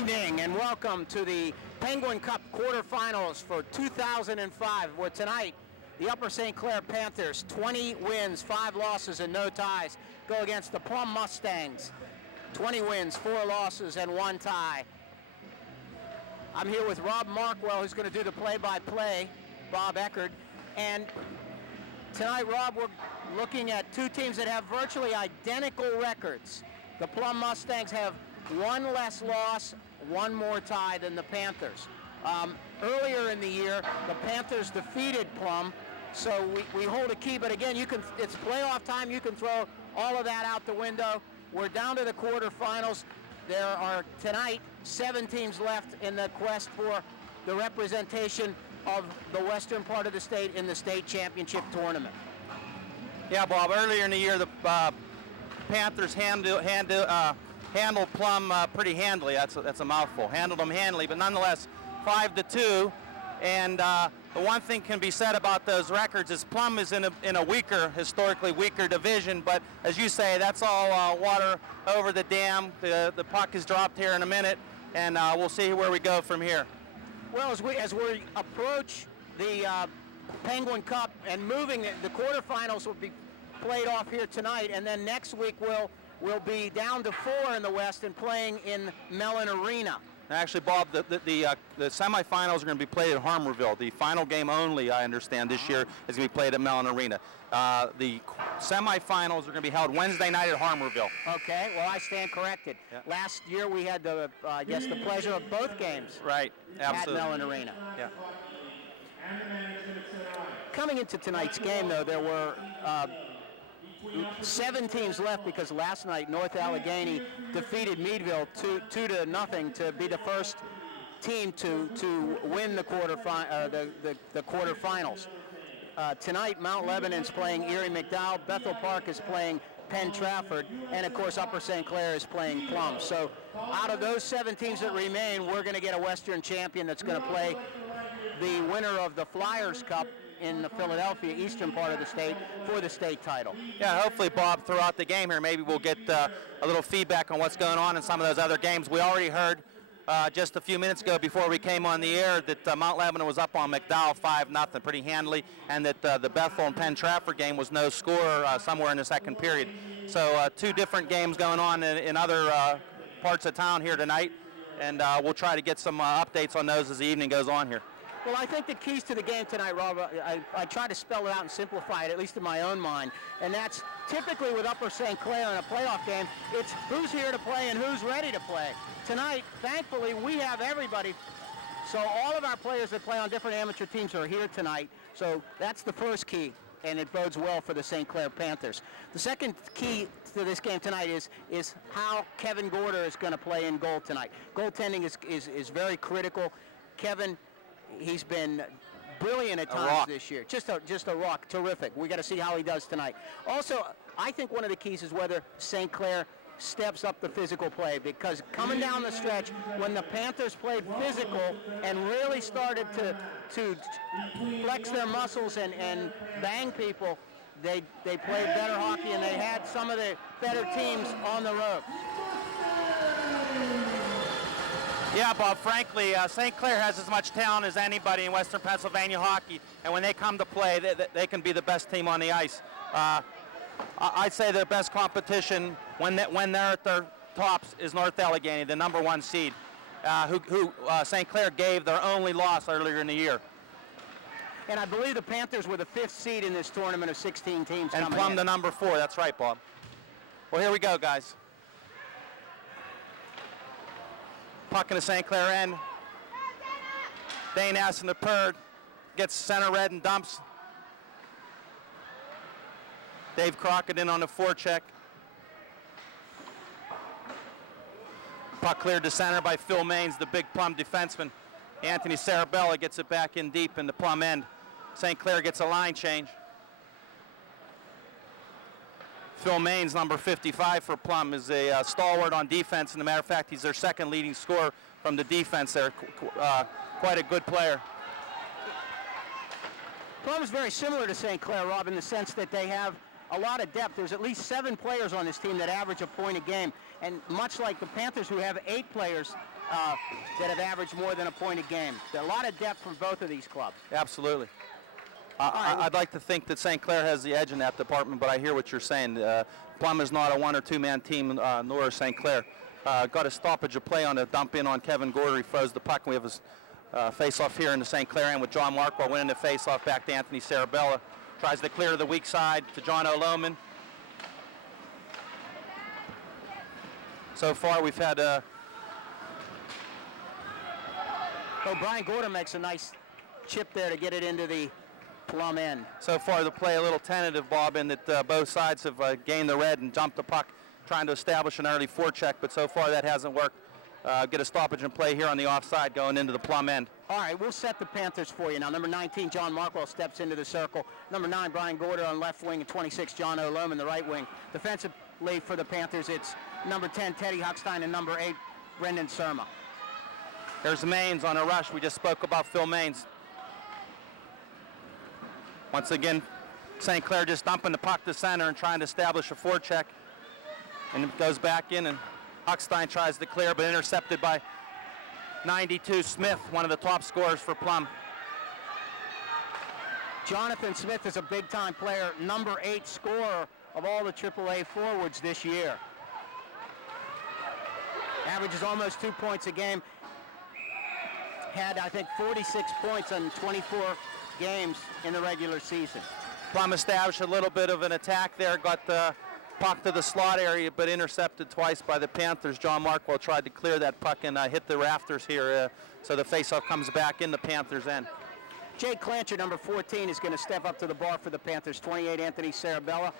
evening and welcome to the Penguin Cup quarterfinals for 2005, where tonight the Upper St. Clair Panthers, 20 wins, 5 losses and no ties, go against the Plum Mustangs, 20 wins, 4 losses and 1 tie. I'm here with Rob Markwell, who's going to do the play-by-play, Bob Eckert, and tonight, Rob, we're looking at two teams that have virtually identical records. The Plum Mustangs have 1 less loss, 1 more tie than the Panthers. Earlier in the year, the Panthers defeated Plum, so we hold a key, but again, it's playoff time, you can throw all of that out the window. We're down to the quarterfinals. There are tonight 7 teams left in the quest for the representation of the western part of the state in the state championship tournament. Yeah, Bob, earlier in the year, the Panthers handled Plum pretty handily. That's a mouthful. Handled them handily, but nonetheless, 5-2. And the one thing can be said about those records is Plum is in a weaker, historically weaker division. But as you say, that's all water over the dam. The puck is dropped here in a minute, and we'll see where we go from here. Well, as we approach the Penguin Cup and moving, the quarterfinals will be played off here tonight, and then next week we'll be down to 4 in the West and playing in Mellon Arena. Actually, Bob, the semifinals are going to be played at Harmerville. The final game only, I understand, this year is going to be played at Mellon Arena. The semifinals are going to be held Wednesday night at Harmerville. Okay, well, I stand corrected. Yeah. Last year we had the pleasure of both games. Right, absolutely. At Mellon Arena. Yeah. Coming into tonight's game, though, there were 7 teams left because last night North Allegheny defeated Meadville 2-0 to be the first team to win the quarterfinals. Tonight Mount Lebanon's playing Erie McDowell, Bethel Park is playing Penn Trafford, and of course Upper St. Clair is playing Plum. So out of those 7 teams that remain, we're going to get a Western champion that's going to play the winner of the Flyers Cup in the Philadelphia eastern part of the state for the state title. Yeah, hopefully, Bob, throughout the game here, maybe we'll get a little feedback on what's going on in some of those other games. We already heard just a few minutes ago before we came on the air that Mount Lebanon was up on McDowell 5-0 pretty handily, and that the Bethel and Penn Trafford game was no score somewhere in the second period. So 2 different games going on in other parts of town here tonight, and we'll try to get some updates on those as the evening goes on here. Well, I think the keys to the game tonight, Rob, I try to spell it out and simplify it, at least in my own mind, and that's typically with Upper St. Clair in a playoff game, it's who's here to play and who's ready to play. Tonight, thankfully, we have everybody, so all of our players that play on different amateur teams are here tonight, so that's the first key, and it bodes well for the St. Clair Panthers. The second key to this game tonight is how Kevin Gorder is going to play in goal tonight. Goaltending is very critical. Kevin, he's been brilliant at times this year. Just a rock. Terrific. We got to see how he does tonight. Also, I think one of the keys is whether St. Clair steps up the physical play, because coming down the stretch, when the Panthers played physical and really started to flex their muscles and bang people, they played better hockey and they had some of the better teams on the ropes. Yeah, Bob, frankly, St. Clair has as much talent as anybody in Western Pennsylvania hockey, and when they come to play, they can be the best team on the ice. I'd say their best competition when they're at their tops is North Allegheny, the #1 seed, who St. Clair gave their only loss earlier in the year. And I believe the Panthers were the 5th seed in this tournament of 16 teams. And Plum the #4, that's right, Bob. Well, here we go, guys. Puck in the St. Clair end. Dane Assen the Purd gets center red and dumps. Dave Crockett in on the forecheck. Puck cleared to center by Phil Maines, the big Plum defenseman. Anthony Sarabella gets it back in deep in the Plum end. St. Clair gets a line change. Phil Maines, number 55 for Plum, is a stalwart on defense. And as a matter of fact, he's their 2nd leading scorer from the defense there. Quite a good player. Plum is very similar to St. Clair, Rob, in the sense that they have a lot of depth. There's at least 7 players on this team that average a point a game. And much like the Panthers, who have 8 players, that have averaged more than a point a game. There's a lot of depth from both of these clubs. Absolutely. I'd like to think that St. Clair has the edge in that department, but I hear what you're saying. Plum is not a one or two man team, nor is St. Clair. Got a stoppage of play on a dump in on Kevin Gorder. He froze the puck, and we have a face-off here in the St. Clair end with John Markwell winning the face-off back to Anthony Sarabella. Tries to clear to the weak side to John O'Loman. So far we've had Brian Gorder makes a nice chip there to get it into the Plum end. So far the play a little tentative, Bob, in that both sides have gained the red and dumped the puck, trying to establish an early forecheck, but so far that hasn't worked. Get a stoppage and play here on the offside going into the Plum end. All right, we'll set the Panthers for you now. Number 19, John Markwell, steps into the circle. Number 9, Brian Gorder on left wing, and 26, John O'Loman, the right wing. Defensively for the Panthers, it's number 10, Teddy Huckstein, and number 8, Brendan Surma. There's Maines on a rush. We just spoke about Phil Maines. Once again, St. Clair just dumping the puck to center and trying to establish a forecheck. And it goes back in, and Huckstein tries to clear, but intercepted by 92 Smith, one of the top scorers for Plum. Jonathan Smith is a big-time player, number 8 scorer of all the AAA forwards this year. Averages almost 2 points a game. Had, I think, 46 points on 24 games in the regular season. Plum established a little bit of an attack there, got the puck to the slot area, but intercepted twice by the Panthers. John Markwell tried to clear that puck and hit the rafters here, so the faceoff comes back in the Panthers' end. Jake Clancher, number 14, is going to step up to the bar for the Panthers. 28, Anthony Sarabella.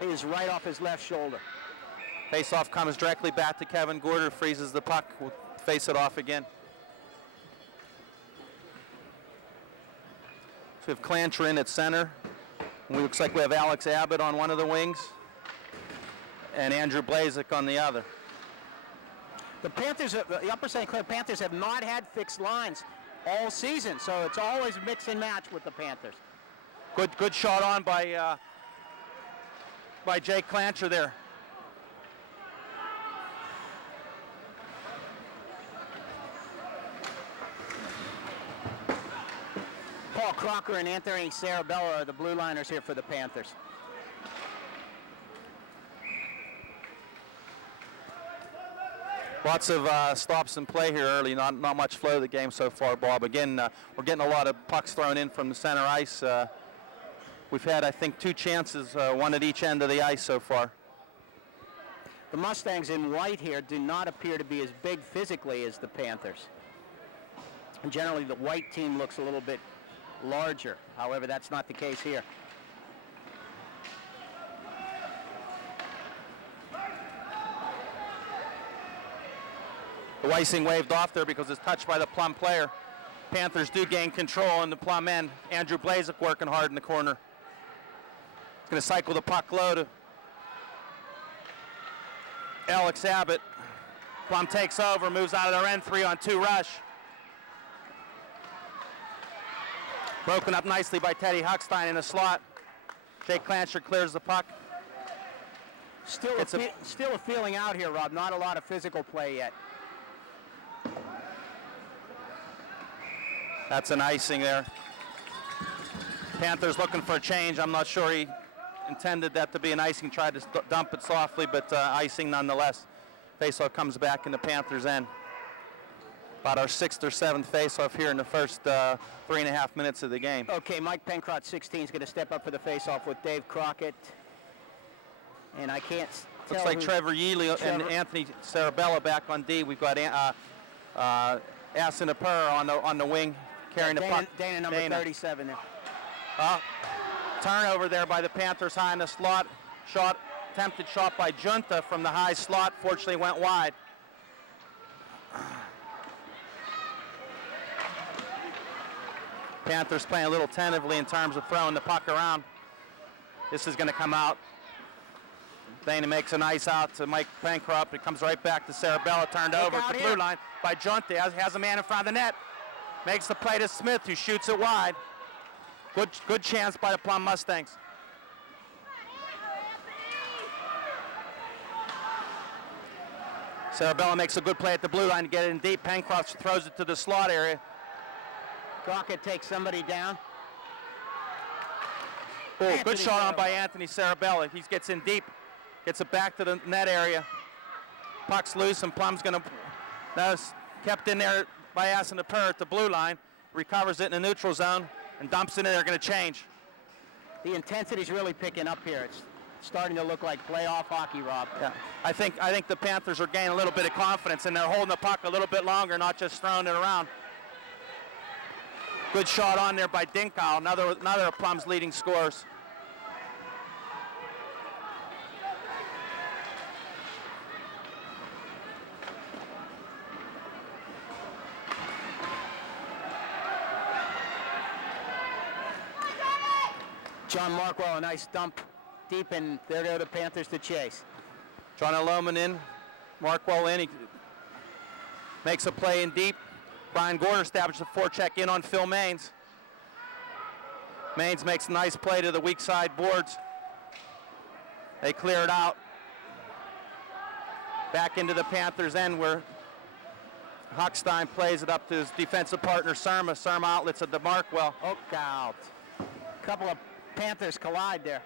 He is right off his left shoulder. Faceoff comes directly back to Kevin Gorder, freezes the puck, will face it off again. So we have Clancher in at center. It looks like we have Alex Abbott on one of the wings and Andrew Blazek on the other. The Panthers, the Upper St. Clair Panthers have not had fixed lines all season, so it's always mix and match with the Panthers. Good shot on by Jake Clancher there. Paul Crocker and Anthony Sarabella are the blue liners here for the Panthers. Lots of stops and play here early, not much flow of the game so far, Bob. Again, we're getting a lot of pucks thrown in from the center ice. We've had, I think, 2 chances, one at each end of the ice so far. The Mustangs in white here do not appear to be as big physically as the Panthers. And generally, the white team looks a little bit larger. However, that's not the case here. The icing waved off there because it's touched by the Plum player. Panthers do gain control in the Plum end. Andrew Blazek working hard in the corner. He's going to cycle the puck low to Alex Abbott. Plum takes over, moves out of their end, 3-on-2 rush. Broken up nicely by Teddy Huckstein in the slot. Jake Clancher clears the puck. Still a feeling out here, Rob. Not a lot of physical play yet. That's an icing there. Panthers looking for a change. I'm not sure he intended that to be an icing, tried to dump it softly, but icing nonetheless. Faceoff comes back in the Panthers' end. About our 6th or 7th faceoff here in the first 3.5 minutes of the game. Okay, Mike Pencrott, 16, is going to step up for the faceoff with Dave Crockett. And I can't tell. Looks like Trevor Yealy and Anthony Sarabella back on D. We've got Asinapur on the wing carrying the puck. Dana number 37 there. Turnover there by the Panthers high in the slot. Attempted shot by Junta from the high slot. Fortunately went wide. Panthers playing a little tentatively in terms of throwing the puck around. This is going to come out. Dana makes a nice out to Mike Pencrott. It comes right back to Sarabella, turned over at the blue line by Junta. Has a man in front of the net. Makes the play to Smith, who shoots it wide. Good chance by the Plum Mustangs. Sarabella makes a good play at the blue line to get it in deep. Pencroft throws it to the slot area. Crockett takes somebody down. Oh, good shot on by Anthony Sarabella. He gets in deep, gets it back to the net area. Puck's loose, and Plum's going to, that was kept in there by Assenapur at the blue line. Recovers it in the neutral zone and dumps it in there, going to change. The intensity's really picking up here. It's starting to look like playoff hockey, Rob. Yeah. I think the Panthers are gaining a little bit of confidence, and they're holding the puck a little bit longer, not just throwing it around. Good shot on there by Dinkow, another of Plum's leading scorers. John Markwell, a nice dump deep, and there go the Panthers to chase. John Lohman in, Markwell in, he makes a play in deep. Brian Gorder establishes a forecheck in on Phil Maines. Maines makes a nice play to the weak side boards. They clear it out. Back into the Panthers' end where Hochstein plays it up to his defensive partner Surma. Surma outlets it to Markwell. Hook out. A couple of Panthers collide there.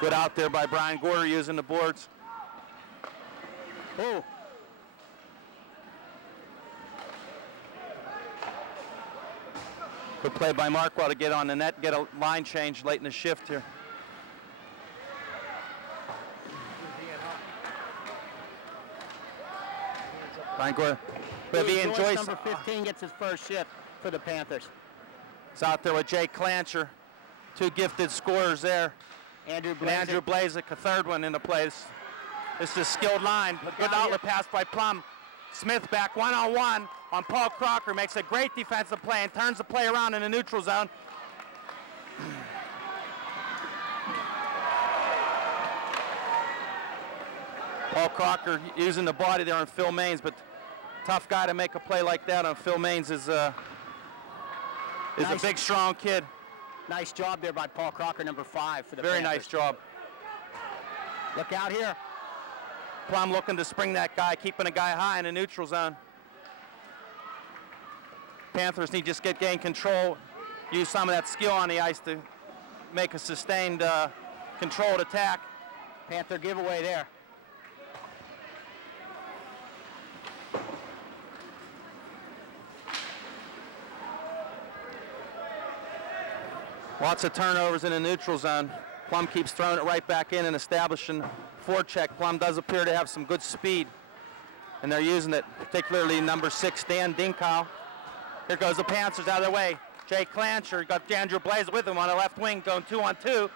Good out there by Brian Gorder using the boards. Oh. Good play by Markwell to get on the net, get a line change late in the shift here. Brian Gorder. Ian Joyce. Number 15 gets his first shift for the Panthers. He's out there with Jay Clancher. Two gifted scorers there. Andrew Blazek, a third one in the place. This is a skilled line. A good outlet pass by Plum. Smith back one-on-one on Paul Crocker. Makes a great defensive play and turns the play around in the neutral zone. Paul Crocker using the body there on Phil Maines, but tough guy to make a play like that on Phil Maines is a big, strong kid. Nice job there by Paul Crocker, number 5 for the Very Panthers. nice job. Look out here. Plum looking to spring that guy, keeping a guy high in the neutral zone. Panthers need to just gain control, use some of that skill on the ice to make a sustained controlled attack. Panther giveaway there. Lots of turnovers in the neutral zone. Plum keeps throwing it right back in and establishing forecheck. Plum does appear to have some good speed, and they're using it, particularly number 6, Dan Dinkow. Here goes the Panthers out of their way. Jay Clancher got Andrew Blaze with him on the left wing, going 2-on-2.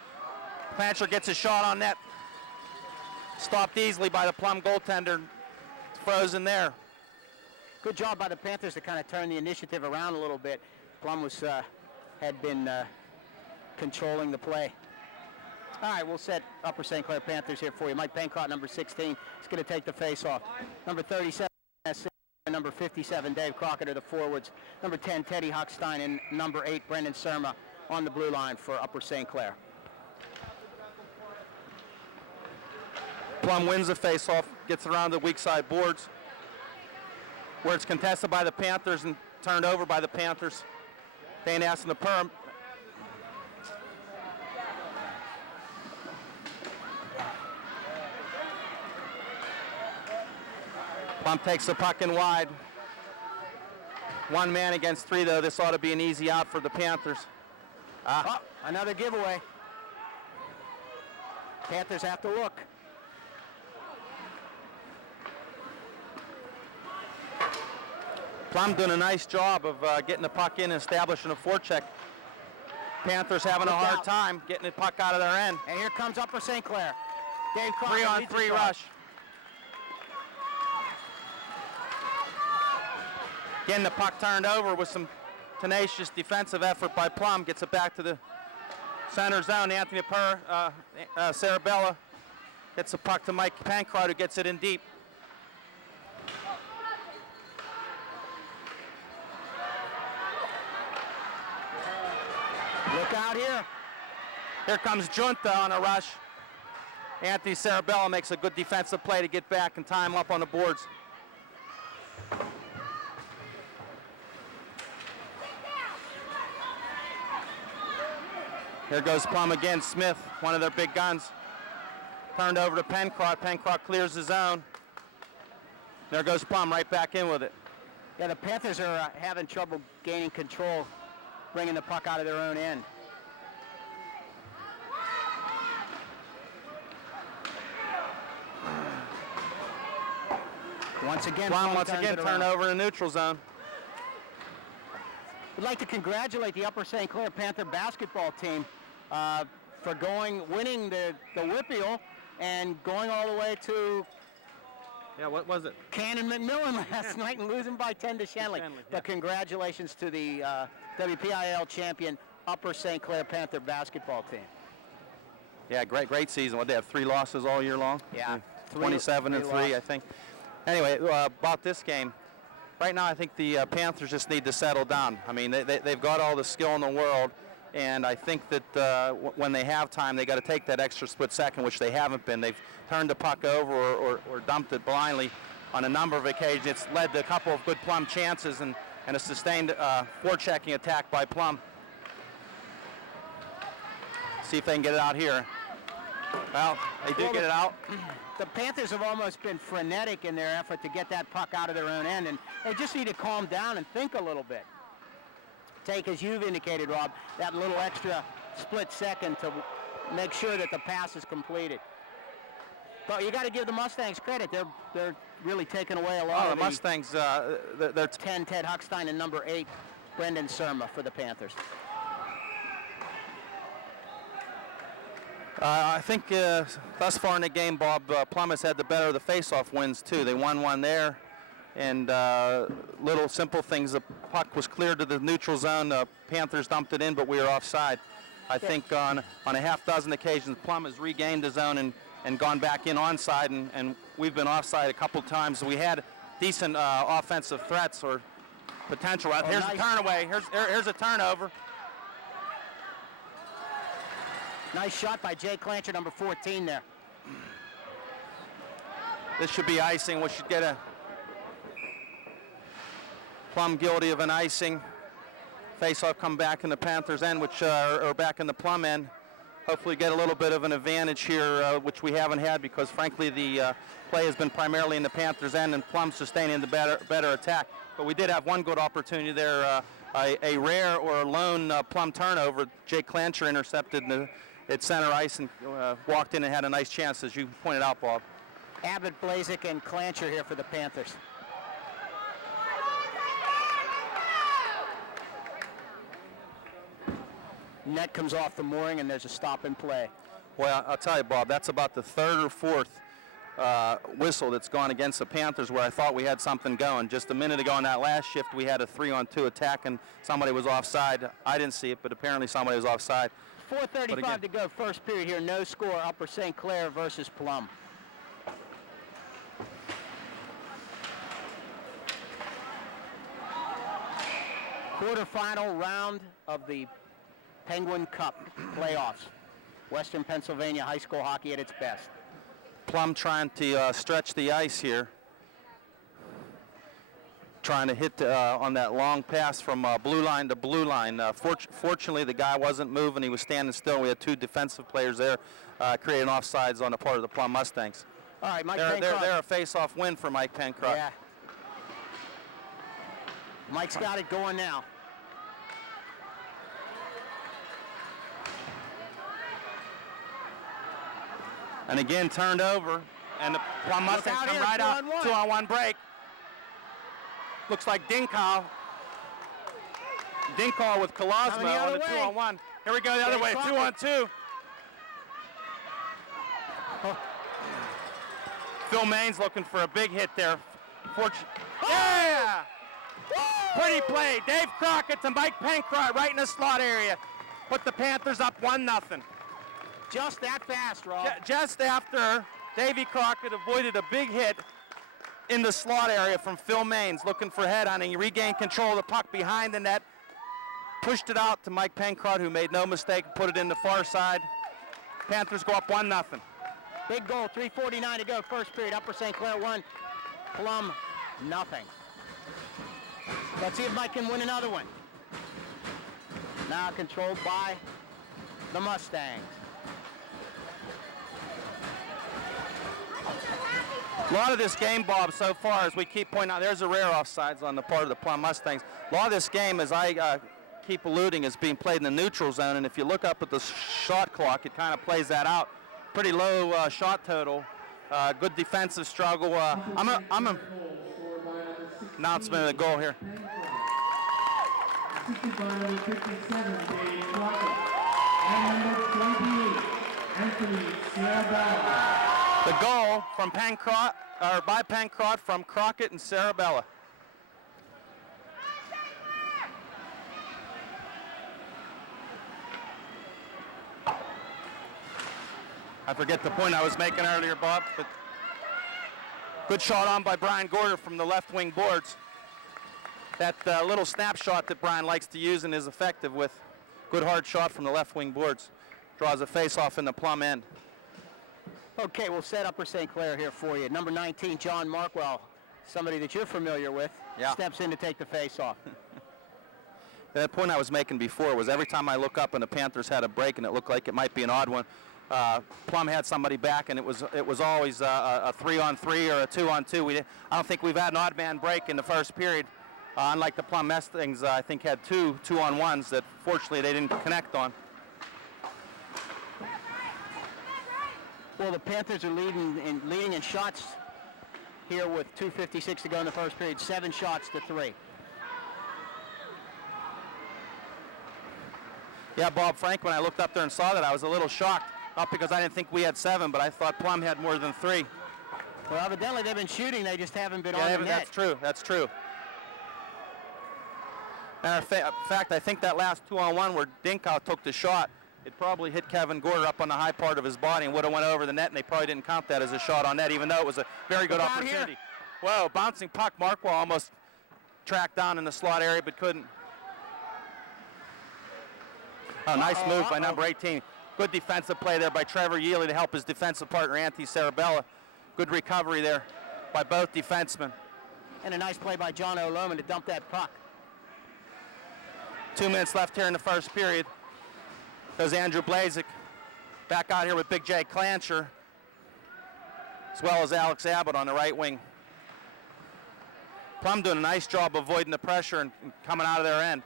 Clancher gets a shot on net. Stopped easily by the Plum goaltender. It's frozen there. Good job by the Panthers to kind of turn the initiative around a little bit. Plum was had been controlling the play. All right, we'll set Upper St. Clair Panthers here for you. Mike Pencott, number 16, is going to take the face-off. Number 37, number 57, Dave Crockett are the forwards. Number 10, Teddy Hochstein, and number 8, Brendan Surma on the blue line for Upper St. Clair. Plum wins the face-off, gets around the weak side boards, where it's contested by the Panthers and turned over by the Panthers. Dane Assenapur. Plum takes the puck in wide. One man against 3, though. This ought to be an easy out for the Panthers. Oh, another giveaway. Panthers have to look. Plum doing a nice job of getting the puck in and establishing a forecheck. Panthers having a hard time getting the puck out of their end. And here comes Upper St. Clair. Dave Crockett 3-on-3 rush. Again, the puck turned over with some tenacious defensive effort by Plum. Gets it back to the center zone. Anthony Sarabella gets the puck to Mike Pencott, who gets it in deep. Look out here. Here comes Junta on a rush. Anthony Sarabella makes a good defensive play to get back and tie him up on the boards. Here goes Plum again. Smith, one of their big guns. Turned over to Pencroft. Pencroft clears the zone. There goes Plum right back in with it. Yeah, the Panthers are having trouble gaining control, bringing the puck out of their own end. Once again, Plum turn over in the neutral zone. We'd like to congratulate the Upper St. Clair Panther basketball team for winning the Whippeal and going all the way to what was it? Cannon McMillan last night and losing by 10 to Shanley. But congratulations to the WPIL champion Upper St. Clair Panther basketball team. Yeah, great season. What, they have 3 losses all year long? Yeah. 27-3, I think. Anyway, about this game, right now I think the Panthers just need to settle down. I mean, they've got all the skill in the world, and I think that when they have time, they got to take that extra split second, which they haven't been. They've turned the puck over or dumped it blindly on a number of occasions. It's led to a couple of good Plum chances and a sustained forechecking attack by Plum. See if they can get it out here. Well, they do get it out. The Panthers have almost been frenetic in their effort to get that puck out of their own end, and they just need to calm down and think a little bit. Take, as you've indicated, Rob, that little extra split second to make sure that the pass is completed. But you got to give the Mustangs credit. They're really taking away a lot of the Mustangs. They're 10, Ted Huckstein, and number 8, Brendan Surma for the Panthers. I think thus far in the game, Bob, Plum has had the better of the face-off wins, too. They won one there, and little simple things. The puck was cleared to the neutral zone. The Panthers dumped it in, but we were offside. I think on a half dozen occasions, Plum has regained the zone and gone back in onside, and we've been offside a couple times. We had decent offensive threats or potential. Here's a turnaway. Here's a turnover. Nice shot by Jay Clancher, number 14 there. This should be icing. We should get a Plum guilty of an icing. Face-off come back in the Panthers' end, which are back in the Plum end. Hopefully get a little bit of an advantage here, which we haven't had because, frankly, the play has been primarily in the Panthers' end and Plum sustaining the better attack. But we did have one good opportunity there, a rare or a lone Plum turnover. Jay Clancher intercepted at center ice and walked in and had a nice chance, as you pointed out, Bob. Abbott, Blazik, and Clancher here for the Panthers. Net comes off the mooring, and there's a stop and play. Well, I'll tell you, Bob, that's about the 3rd or 4th whistle that's gone against the Panthers where I thought we had something going. Just a minute ago in that last shift, we had a 3-on-2 attack, and somebody was offside. I didn't see it, but apparently somebody was offside. 4:35 to go, first period here. No score, Upper St. Clair versus Plum. Quarterfinal round of the Penguin Cup playoffs. Western Pennsylvania high school hockey at its best. Plum trying to stretch the ice here. Trying to hit on that long pass from blue line to blue line. Fortunately, the guy wasn't moving. He was standing still. We had 2 defensive players there creating offsides on the part of the Plum Mustangs. All right, Mike Pencroft. They're a face-off win for Mike Pencroft. Yeah. Mike's got it going now. And again, turned over, and the Plum Mustangs come right out. 2-on-1 break. Looks like Dinkow with Colosmo on the 2-on-1. Here we go the other way, 2-on-2. Oh. Phil Maines looking for a big hit there. Yeah! Pretty play. Dave Crockett to Mike Pencroft right in the slot area. Put the Panthers up 1-0. Just that fast, Rob. Just after Davey Crockett avoided a big hit in the slot area from Phil Maines, looking for head-on. He regained control of the puck behind the net, pushed it out to Mike Pencroft, who made no mistake, put it in the far side. Panthers go up 1-0. Big goal, 3:49 to go, first period. Upper St. Clair 1, Plum nothing. Let's see if Mike can win another one. Now controlled by the Mustangs. A lot of this game, Bob, so far, as we keep pointing out, there's a rare offsides on the part of the Plum Mustangs. A lot of this game, as I keep alluding, is being played in the neutral zone, and if you look up at the shot clock, it kind of plays that out. Pretty low shot total. Good defensive struggle. I'm a announcement of the goal here. The goal from by Pancrot from Crockett and Sarabella. I forget the point I was making earlier, Bob, but good shot on by Brian Gorder from the left wing boards. That little snapshot that Brian likes to use and is effective with. Good hard shot from the left wing boards. Draws a face off in the Plum end. Okay, we'll set Upper St. Clair here for you. Number 19, John Markwell, somebody that you're familiar with, steps in to take the face off. That point I was making before was every time I look up and the Panthers had a break and it looked like it might be an odd one, Plum had somebody back, and it was always a 3-on-3 or a 2-on-2. I don't think we've had an odd man break in the first period. Unlike the Plum Mustangs, I think had two 2-on-1s that fortunately they didn't connect on. Well, the Panthers are leading in shots here with 2:56 to go in the first period. 7 shots to 3. Yeah, Bob Frank, when I looked up there and saw that, I was a little shocked. Not because I didn't think we had 7, but I thought Plum had more than 3. Well, evidently they've been shooting. They just haven't been on the net. That's true. That's true. And in fact, I think that last 2-on-1 where Dinkow took the shot, it probably hit Kevin Gorder up on the high part of his body and would have went over the net, and they probably didn't count that as a shot on net, even though it was a very good opportunity. Here. Whoa, bouncing puck. Markwell almost tracked down in the slot area, but couldn't. Oh, nice move by number 18. Good defensive play there by Trevor Yealy to help his defensive partner, Antti Sarabella. Good recovery there by both defensemen. And a nice play by John O'Loman to dump that puck. 2 minutes left here in the first period. Goes Andrew Blazik back out here with Big J Clancher, as well as Alex Abbott on the right wing. Plum doing a nice job avoiding the pressure and coming out of their end.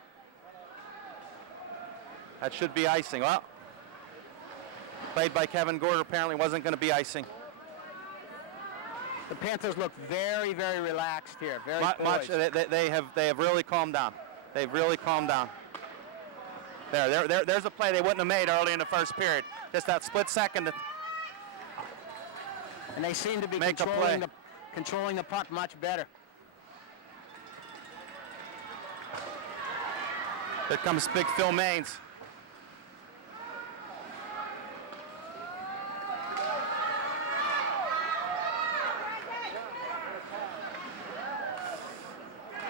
That should be icing. Well, played by Kevin Gorder, apparently wasn't going to be icing. The Panthers look very, very relaxed here. Very much. They have really calmed down. They've really calmed down. There's a play they wouldn't have made early in the first period. Just that split second. And they seem to be controlling the puck much better. Here comes big Phil Maines.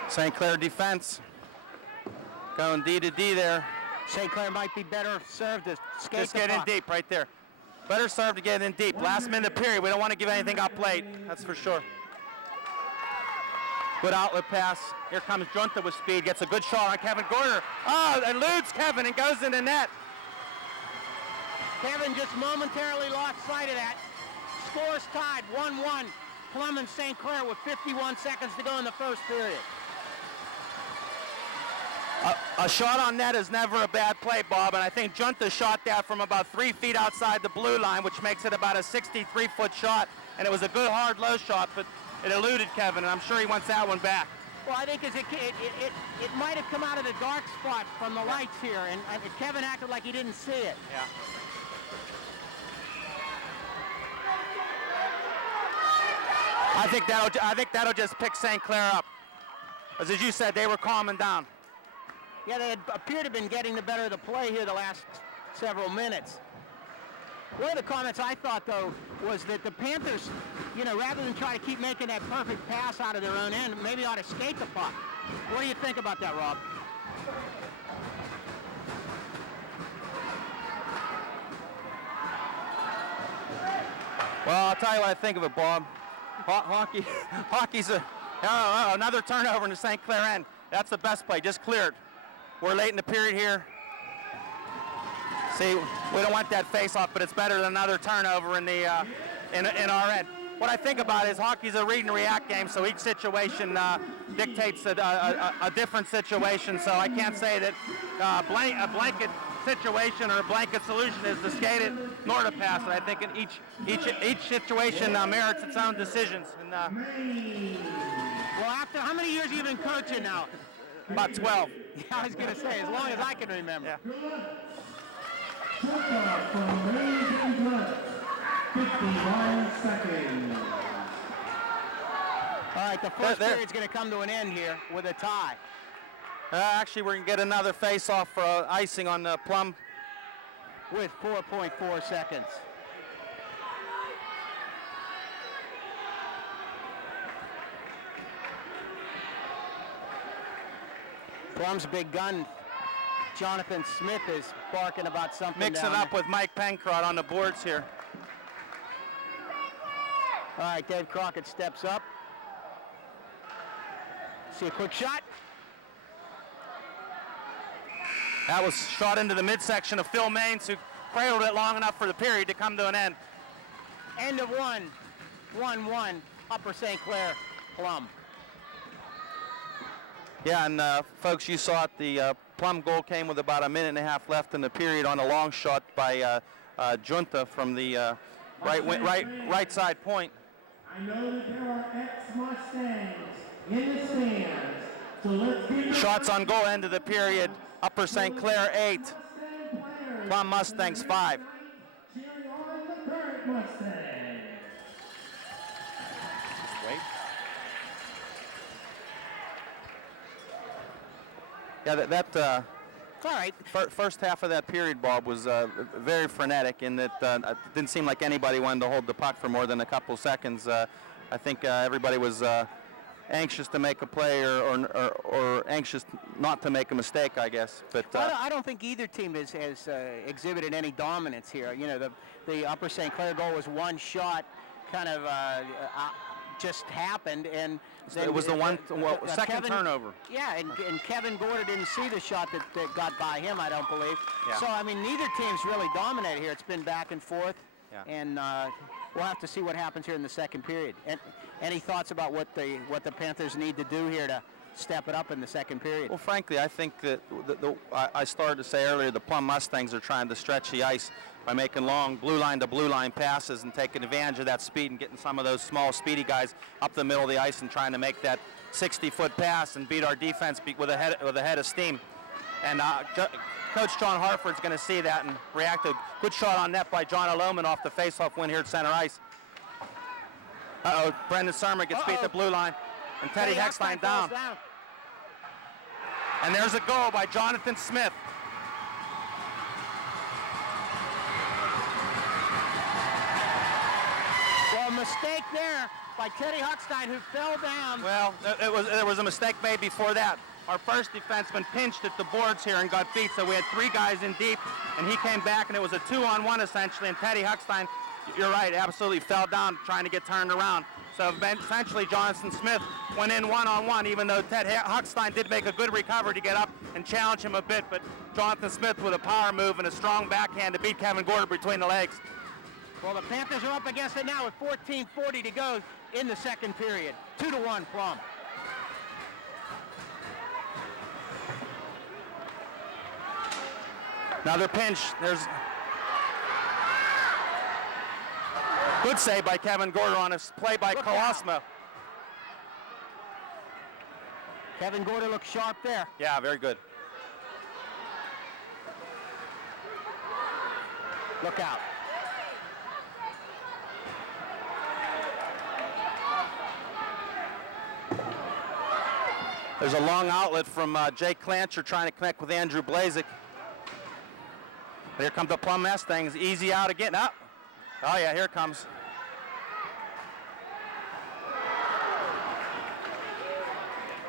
St. Clair defense going D to D there. St. Clair might be better served to skate Just get in deep right there. Better served to get in deep. Last minute of the period, we don't want to give anything up late. That's for sure. Good outlet pass. Here comes Junta with speed. Gets a good shot on Kevin Gorder. Oh, eludes Kevin and goes in the net. Kevin just momentarily lost sight of that. Scores tied, 1-1. Plum and St. Clair with 51 seconds to go in the first period. A shot on net is never a bad play, Bob, and I think Junta shot that from about 3 feet outside the blue line, which makes it about a 63-foot shot, and it was a good hard low shot, but it eluded Kevin, and I'm sure he wants that one back. Well, I think it might have come out of the dark spot from the lights here, and Kevin acted like he didn't see it. Yeah. I think that'll just pick St. Clair up. As you said, they were calming down. Yeah, they appeared to have been getting the better of the play here the last several minutes. One of the comments I thought, though, was that the Panthers, rather than try to keep making that perfect pass out of their own end, maybe ought to skate the puck. What do you think about that, Rob? Well, I'll tell you what I think of it, Bob. Hockey's another turnover in the St. Clair end. That's the best play. Just cleared. We're late in the period here. See, we don't want that face-off, but it's better than another turnover in the in our end. What I think about is hockey's a read and react game, so each situation dictates a different situation. So I can't say that a blanket situation or a blanket solution is to skate it nor to pass it. I think in each situation merits its own decisions. And, well, after how many years have you been coaching now? About 12. Yeah, I was going to say, as long as I can remember. Yeah. 51 seconds. All right, the first period's going to come to an end here with a tie. Actually, we're going to get another face-off for icing on Plum. With 4.4 seconds. Plum's big gun, Jonathan Smith, is barking about something. Mixing up with Mike Pencrott on the boards here. All right, Dave Crockett steps up. See a quick shot. That was shot into the midsection of Phil Maines, who cradled it long enough for the period to come to an end. End of 1-1, Upper St. Clair, Plum. Yeah, and folks, you saw it. The Plum goal came with about a minute and a half left in the period on a long shot by Junta from the right side point. I know that there are ex-Mustangs in the stands, so let's keep Shots on goal, end of the period. Upper St. Clair 8, Plum Mustangs 5. cheering on the current Mustangs. Wait. Yeah, All right. first half of that period, Bob, was very frenetic in that it didn't seem like anybody wanted to hold the puck for more than a couple seconds. I think everybody was anxious to make a play or anxious not to make a mistake, I guess. But I don't think either team has exhibited any dominance here. You know, the Upper St. Clair goal was one shot, kind of just happened, and then it was the second turnover. Yeah, and Kevin Gorder didn't see the shot that got by him, I don't believe. Yeah. So I mean, neither team's really dominated here. It's been back and forth, Yeah. and we'll have to see what happens here in the second period. And any thoughts about what the Panthers need to do here to step it up in the second period? Well, frankly, I think that I started to say earlier, the Plum Mustangs are trying to stretch the ice by making long blue line to blue line passes and taking advantage of that speed and getting some of those small, speedy guys up the middle of the ice and trying to make that 60-foot pass and beat our defense with a head of steam. And Coach John Hartford's going to see that and react to a good shot on net by John Aloman off the faceoff win here at center ice. Brendan Surma gets beat the blue line, and Teddy Hexline down. And there's a goal by Jonathan Smith. Well, a mistake there by Teddy Huckstein, who fell down. Well, there was a mistake made before that. Our first defenseman pinched at the boards here and got beat, so we had three guys in deep, and he came back, and it was a 2-on-1 essentially, and Teddy Huckstein, you're right, absolutely fell down trying to get turned around. So essentially Jonathan Smith went in one-on-one, even though Ted Huckstein did make a good recovery to get up and challenge him a bit, but Jonathan Smith with a power move and a strong backhand to beat Kevin Gorder between the legs. Well, the Panthers are up against it now with 14:40 to go in the second period. 2-1 Plum. Another pinch. There's good save by Kevin Gorder on a play by Kolosma. Kevin Gorder looks sharp there. Yeah, very good. Look out. There's a long outlet from Jake Clancher trying to connect with Andrew Blazik. Here comes the Plum Mustangs. Easy out again. Oh yeah, here it comes.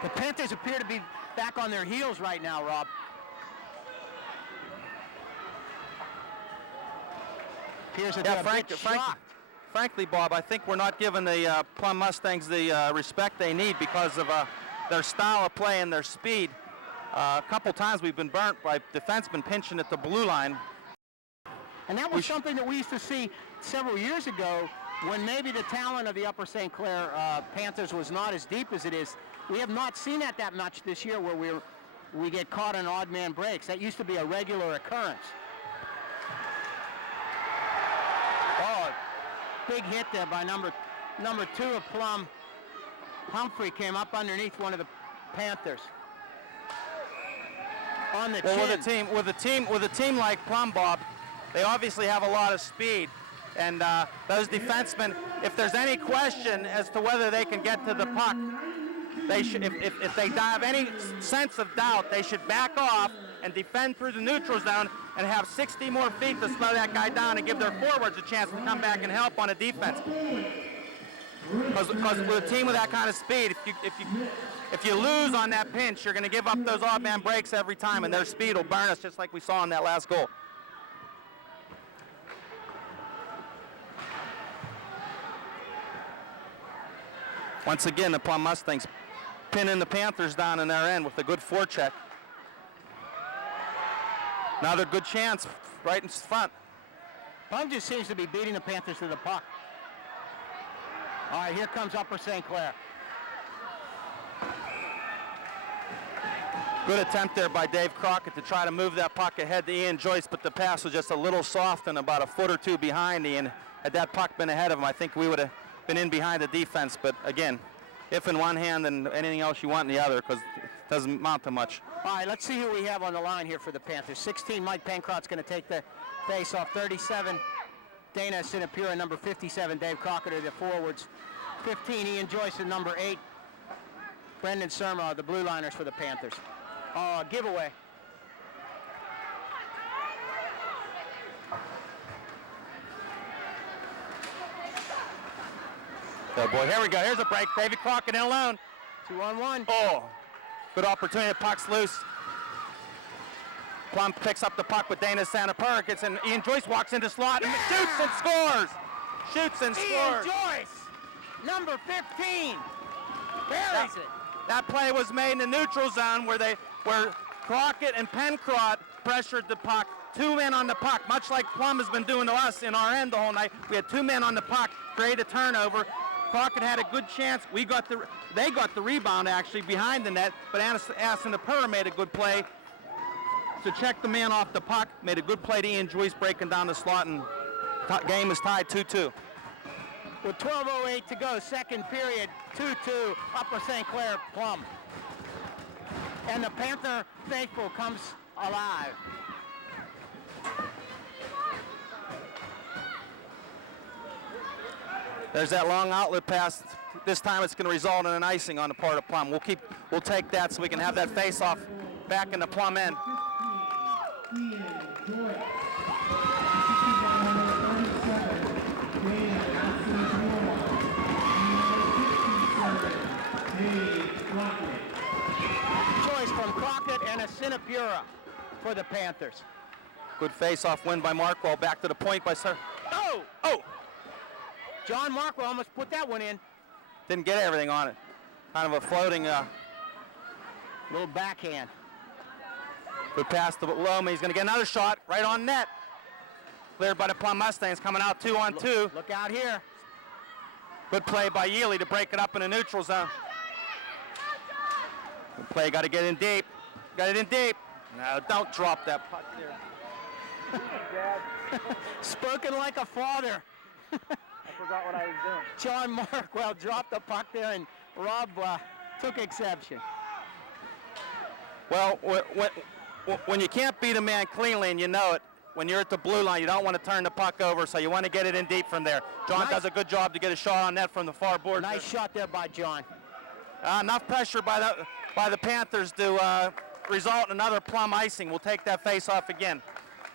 The Panthers appear to be back on their heels right now, Rob. Appears that they're a bit shocked. frankly, Bob, I think we're not giving the Plum Mustangs the respect they need because of their style of play and their speed. A couple times we've been burnt by defensemen pinching at the blue line. And that was something that we used to see several years ago when maybe the talent of the Upper St. Clair Panthers was not as deep as it is. We have not seen that much this year where we get caught in odd man breaks. That used to be a regular occurrence. Oh, big hit there by number 2 of Plum. Humphrey came up underneath one of the Panthers. On the chin. With a team like Plum, Bob, they obviously have a lot of speed, and those defensemen, if there's any question as to whether they can get to the puck, they should. If they have any sense of doubt, they should back off and defend through the neutral zone and have 60 more feet to slow that guy down and give their forwards a chance to come back and help on a defense. Because with a team with that kind of speed, if you lose on that pinch, you're going to give up those odd man breaks every time, and their speed will burn us, just like we saw in that last goal. Once again, the Plum Mustangs pinning the Panthers down in their end with a good forecheck. Another good chance right in front. Plum just seems to be beating the Panthers to the puck. All right, here comes Upper St. Clair. Good attempt there by Dave Crockett to try to move that puck ahead to Ian Joyce, but the pass was just a little soft and about a foot or two behind Ian. Had that puck been ahead of him, I think we would have been in behind the defense. But again, if in one hand and anything else you want in the other, because it doesn't amount to much. All right, let's see who we have on the line here for the Panthers. 16, Mike Pencrott's going to take the face-off. 37, Dana Sinapura. Number 57, Dave Crockett are the forwards. 15, Ian Joyce, and number 8, Brendan Surma, the blue liners for the Panthers. Giveaway. Oh boy, here we go. Here's a break. David Crockett in alone. 2-on-1. Oh, good opportunity. The puck's loose. Plum picks up the puck with Dana Sanapura. Gets in. Ian Joyce walks into slot and shoots and scores. Shoots and scores. Ian Joyce, number 15. Buries it. That play was made in the neutral zone where Crockett and Pencrott pressured the puck. 2 men on the puck, much like Plum has been doing to us in our end the whole night. We had 2 men on the puck, create a turnover. Crockett had a good chance. They got the rebound actually behind the net, but Sanapura made a good play to check the man off the puck. Made a good play to Ian Joyce breaking down the slot, and game is tied 2-2. With 12:08 to go, second period, 2-2, Upper St. Clair Plum. And the Panther faithful comes alive. There's that long outlet pass. This time it's going to result in an icing on the part of Plum. We'll take that so we can have that face-off back in the Plum end. Choice from Crockett and a Sinapura for the Panthers. Good face-off win by Markwell. Back to the point by Sir. Oh! John Markwell almost put that one in. Didn't get everything on it. Kind of a floating little backhand. Good pass to Loam. He's going to get another shot right on net. Cleared by the Plum Mustangs, coming out 2-on-2. Look out here. Good play by Yealy to break it up in the neutral zone. Good play, got to get in deep. Got it in deep. No, don't drop that puck there. Spoken like a father. I forgot what I was doing. John Markwell dropped the puck there, and Rob took exception. Well, when you can't beat a man cleanly and you know it, when you're at the blue line, you don't want to turn the puck over, so you want to get it in deep from there. John does a good job to get a shot on net from the far board. Nice shot there by John. Enough pressure by the Panthers to result in another Plum icing. We'll take that face off again.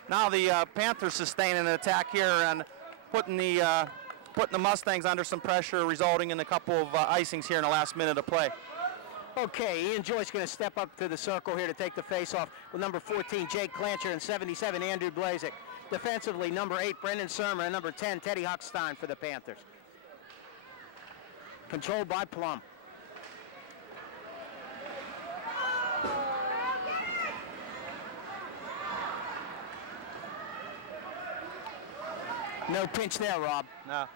Now the Panthers sustain an attack here and putting the Mustangs under some pressure, resulting in a couple of icings here in the last minute of play. Okay, Ian Joyce going to step up to the circle here to take the face-off with number 14, Jake Clancher, and 77, Andrew Blazik. Defensively, number 8, Brendan Surma, and number 10, Teddy Huckstein for the Panthers. Controlled by Plum. No pinch there, Rob. No.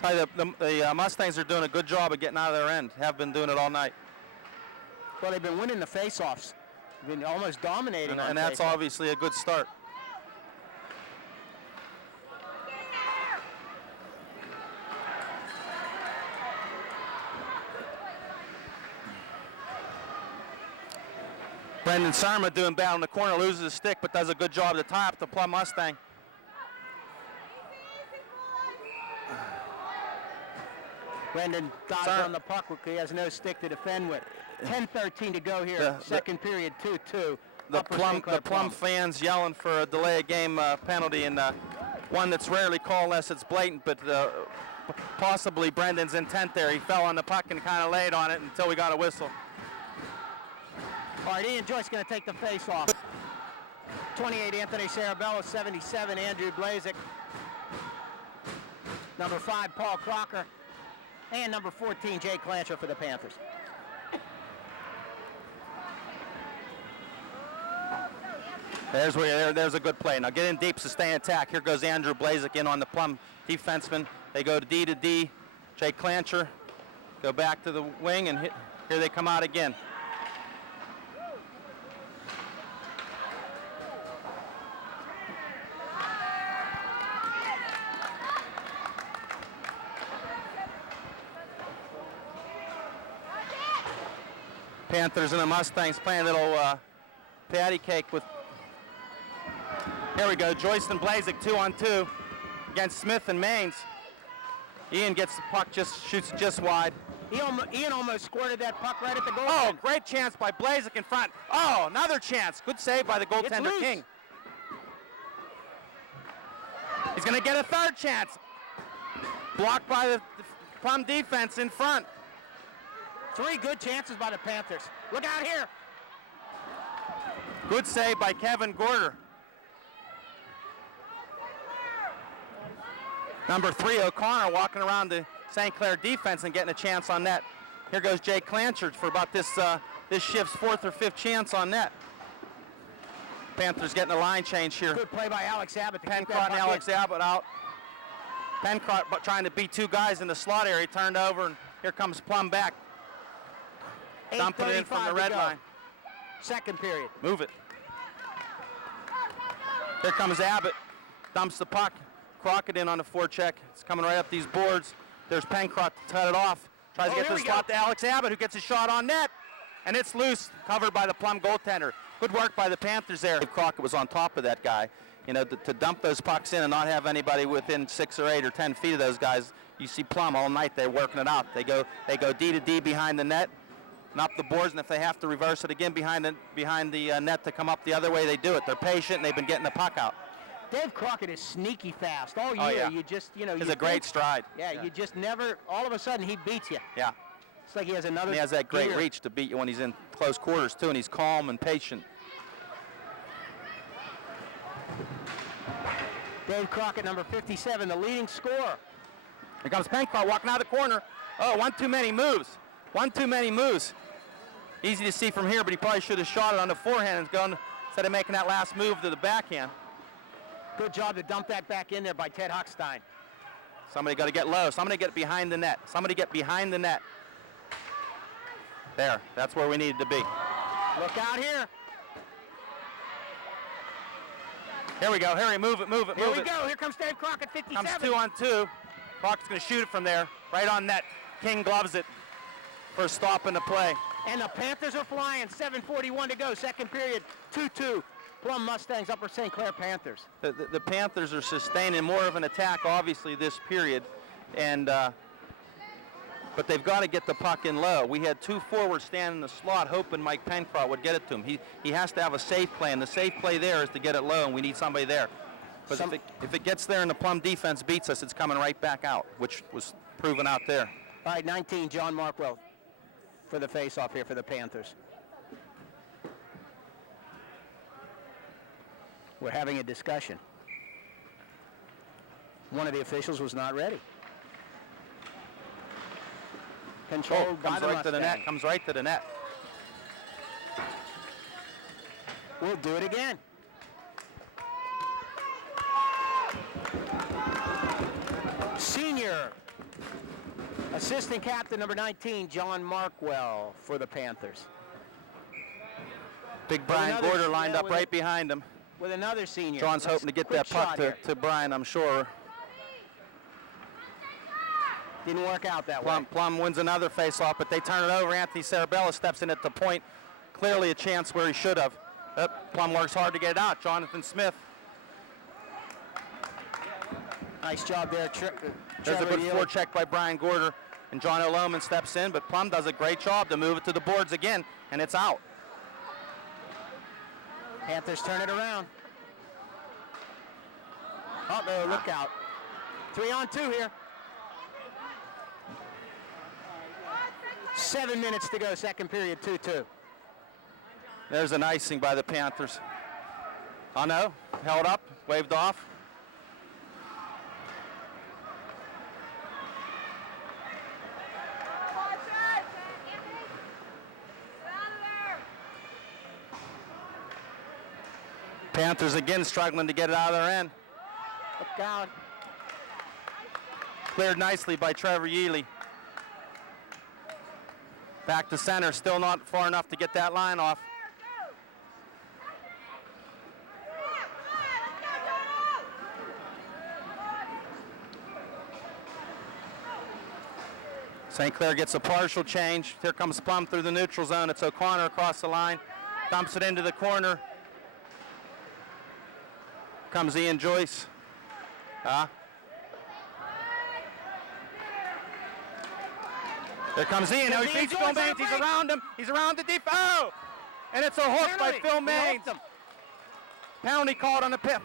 The Mustangs are doing a good job of getting out of their end. Have been doing it all night. Well, they've been winning the face-offs. Been almost dominating. And that's obviously a good start. Brendan Surma doing bad in the corner, loses his stick, but does a good job to tie up the Plum Mustang. Brendan dodged on the puck. He has no stick to defend with. 10:13 to go here. Second period, 2-2. The Plum fans yelling for a delay of game penalty, and one that's rarely called unless it's blatant, but possibly Brendan's intent there. He fell on the puck and kind of laid on it until we got a whistle. All right, Ian Joyce going to take the face-off. 28, Anthony Sarabella. 77, Andrew Blazik. Number 5, Paul Crocker. And number 14, Jay Clancher for the Panthers. There's a good play. Now get in deep, sustain attack. Here goes Andrew Blazik in on the Plum defenseman. They go to D. Jay Clancher. Go back to the wing, and here they come out again. Panthers and the Mustangs playing a little patty cake with. Here we go, Joyce and Blazik 2-on-2 against Smith and Maines. Ian gets the puck, shoots just wide. Ian almost squirted that puck right at the goal. Oh, great chance by Blazik in front. Oh, another chance. Good save by the goaltender King. He's going to get a third chance. Blocked by the Plum defense in front. 3 good chances by the Panthers. Look out here. Good save by Kevin Gorder. Number 3, O'Connor, walking around the St. Clair defense and getting a chance on net. Here goes Jay Clanchard for about this shift's 4th or 5th chance on net. Panthers getting a line change here. Good play by Alex Abbott. Pencrott and Alex Abbott out. Pencrott trying to beat 2 guys in the slot area. He turned over, and here comes Plum back. Dumping it in from the red line. Second period. Move it. Here comes Abbott. Dumps the puck. Crockett in on the forecheck. It's coming right up these boards. There's Pencrott to cut it off. Tries to get the slot to Alex Abbott, who gets a shot on net. And it's loose, covered by the Plum goaltender. Good work by the Panthers there. Crockett was on top of that guy. You know, to dump those pucks in and not have anybody within 6 or 8 or 10 feet of those guys. You see Plum all night, they're working it out. They go D to D behind the net, and up the boards, and if they have to reverse it again behind the net to come up the other way, they do it. They're patient, and they've been getting the puck out. Dave Crockett is sneaky fast all year. Oh, yeah. You just, you know, It's a great stride. Yeah, you just never. All of a sudden, he beats you. Yeah. It's like he has another. And he has that great reach to beat you when he's in close quarters too, and he's calm and patient. Dave Crockett, number 57, the leading scorer. Here comes Pencrott walking out of the corner. Oh, one too many moves. One too many moves. Easy to see from here, but he probably should have shot it on the forehand and gone instead of making that last move to the backhand. Good job to dump that back in there by Ted Huckstein. Somebody got to get low. Somebody get behind the net. Somebody get behind the net. There. That's where we needed to be. Look out here. Here we go. Harry, move it, move it, move it. Here we go. Here comes Dave Crockett, 57. Comes 2-on-2. Crockett's going to shoot it from there, right on net. King gloves it for a stop in the play. And the Panthers are flying. 7:41 to go. Second period, 2-2. Plum Mustangs, Upper St. Clair Panthers. The Panthers are sustaining more of an attack, obviously, this period, and but they've got to get the puck in low. We had 2 forwards standing in the slot, hoping Mike Pencrott would get it to him. He has to have a safe play, and the safe play there is to get it low, and we need somebody there. Because if it gets there and the Plum defense beats us, it's coming right back out, which was proven out there. All right, 19, John Markwell for the face-off here for the Panthers. We're having a discussion. One of the officials was not ready. Controlled by comes the right to the Mustang. net, comes right to the net. We'll do it again. Senior assistant captain number 19, John Markwell for the Panthers. Big Brian another- Gorder lined yeah, up with right behind him. With another senior. John's Nice hoping to get quick that puck shot here. to Brian, I'm sure. Didn't work out that way. Plum wins another face-off, but they turn it over. Anthony Sarabella steps in at the point. Clearly a chance where he should have. Plum works hard to get it out. Jonathan Smith. Nice job there. There's a good forecheck by Brian Gorder, and John O'Lohman steps in, but Plum does a great job to move it to the boards again, and it's out. Panthers turn it around. Uh-oh, look out. 3-on-2 here. 7 minutes to go, second period, 2-2. There's an icing by the Panthers. Oh no, held up, waved off. Panthers again struggling to get it out of their end. Look out. Cleared nicely by Trevor Yealy. Back to center, still not far enough to get that line off. St. Clair gets a partial change. Here comes Plum through the neutral zone. It's O'Connor across the line. Dumps it into the corner. Comes Ian Joyce. There comes Ian. Now he beats Phil Maines. He's around him. He's around the deep. Oh! And it's a hook by Phil Maines. Penalty called on the pip.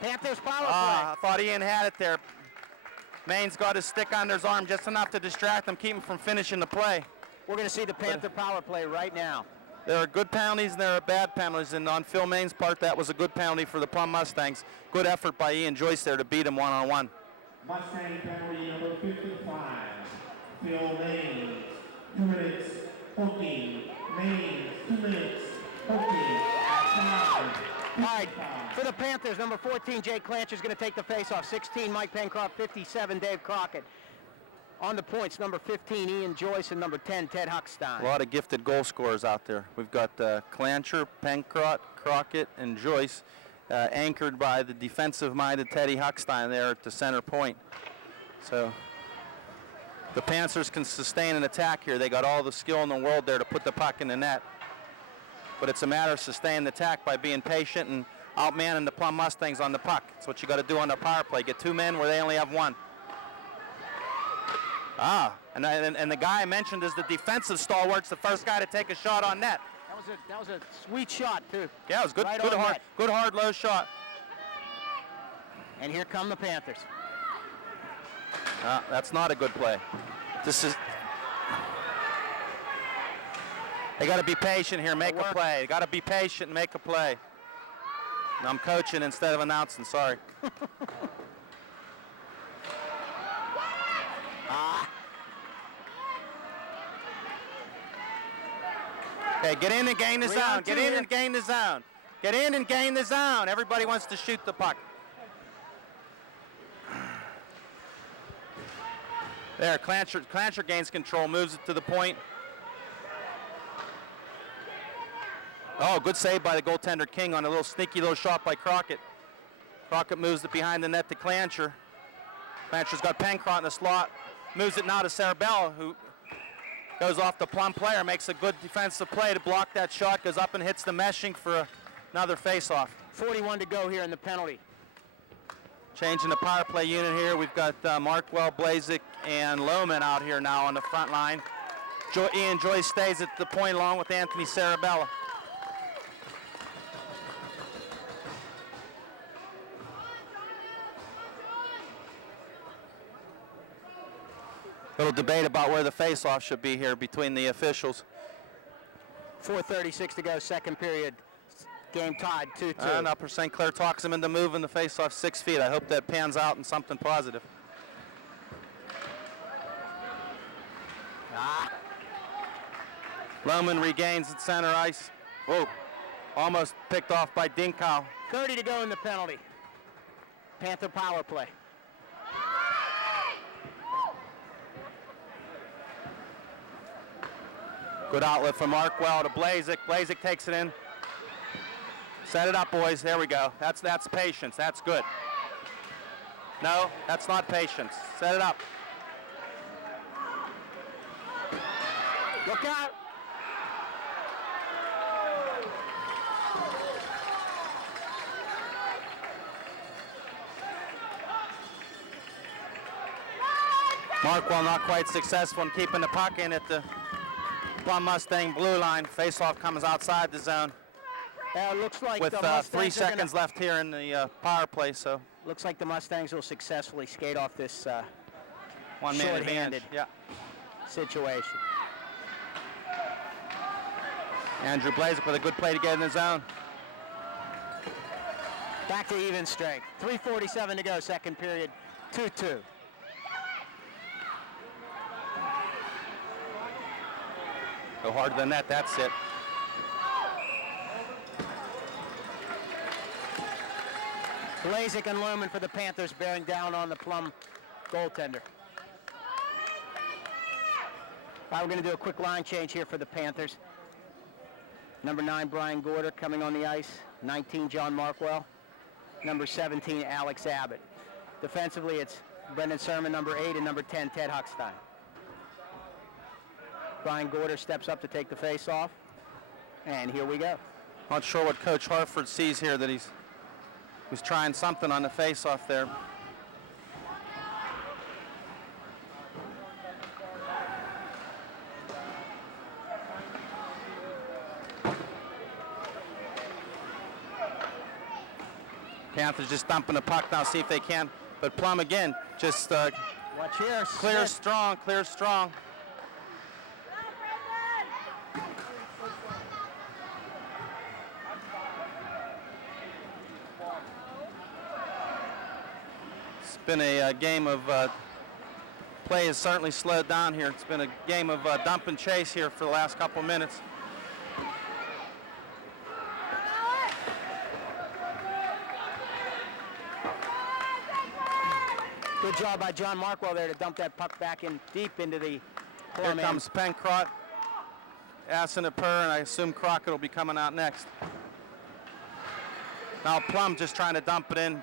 Panthers power play. I thought Ian had it there. Maines got his stick under his arm just enough to distract him, keep him from finishing the play. We're going to see the Panther power play right now. There are good penalties and there are bad penalties, and on Phil Maines' part, that was a good penalty for the Plum Mustangs. Good effort by Ian Joyce there to beat him one-on-one. Mustang penalty number 55, Phil Maines. 2 minutes, hooking. Maines, 2 minutes, hooking. All right, for the Panthers, number 14, Jay Clancher is going to take the face-off. 16, Mike Pencroft. 57, Dave Crockett. On the points, number 15, Ian Joyce, and number 10, Ted Huckstein. A lot of gifted goal scorers out there. We've got Clancher, Pencroft, Crockett, and Joyce, anchored by the defensive-minded Teddy Huckstein there at the center point. So the Panthers can sustain an attack here. They got all the skill in the world there to put the puck in the net. But it's a matter of sustaining the attack by being patient and outmanning the Plum Mustangs on the puck. That's what you got to do on the power play. Get 2 men where they only have 1. And the guy I mentioned is the defensive stalwart's the first guy to take a shot on net. That was a sweet shot, too. Yeah, it was good, Right good on hard, net. good hard low shot. And here come the Panthers. That's not a good play. They got to be patient here, make a play. They got to be patient and make a play. And I'm coaching instead of announcing, sorry. Okay, get in and gain the zone. Get in and gain the zone. Get in and gain the zone. Everybody wants to shoot the puck. There, Clancher gains control, moves it to the point. Oh, good save by the goaltender King on a little sneaky little shot by Crockett. Crockett moves it behind the net to Clancher. Clancher's got Pencroft in the slot. Moves it now to Sarabella, who goes off the Plum player, makes a good defensive play to block that shot, goes up and hits the meshing for another face-off. 41 to go here in the penalty. Changing the power play unit here. We've got Markwell, Blazik, and Lohman out here now on the front line. Ian Joyce stays at the point along with Anthony Sarabella. Little debate about where the face-off should be here between the officials. 4:36 to go, second period. Game tied 2-2. And Upper St. Clair talks him into moving the face-off 6 feet. I hope that pans out in something positive. Lohman regains at center ice. Whoa, almost picked off by Dinkow. 30 to go in the penalty. Panther power play. Good outlet from Markwell to Blazik. Blazik takes it in. Set it up, boys. There we go. That's patience. That's good. No, that's not patience. Set it up. Look out. Markwell not quite successful in keeping the puck in at the Plum Mustang blue line. Face-off comes outside the zone. Looks like with the Mustangs 3 seconds left here in the power play, so looks like the Mustangs will successfully skate off this one-man short-handed situation. Andrew Blazik with a good play to get in the zone. Back to even strength. 3:47 to go, second period, 2-2. Go harder than that, that's it. Blazik and Lohman for the Panthers bearing down on the Plum goaltender. All right, we're going to do a quick line change here for the Panthers. Number 9, Brian Gorder coming on the ice. 19, John Markwell. Number 17, Alex Abbott. Defensively, it's Brendan Sermon, number 8, and number 10, Ted Huckstein. Brian Gorder steps up to take the face-off, and here we go. Not sure what Coach Harford sees here, that he's trying something on the face-off there. Panthers just dumping the puck now, see if they can. But Plum again, just watch here. Clear strong, clear strong. It's been a game of play has certainly slowed down here. It's been a game of dump and chase here for the last couple of minutes. Good job by John Markwell there to dump that puck back in deep into the Here comes Pencrott, Asinapur, and I assume Crockett will be coming out next. Now Plum just trying to dump it in.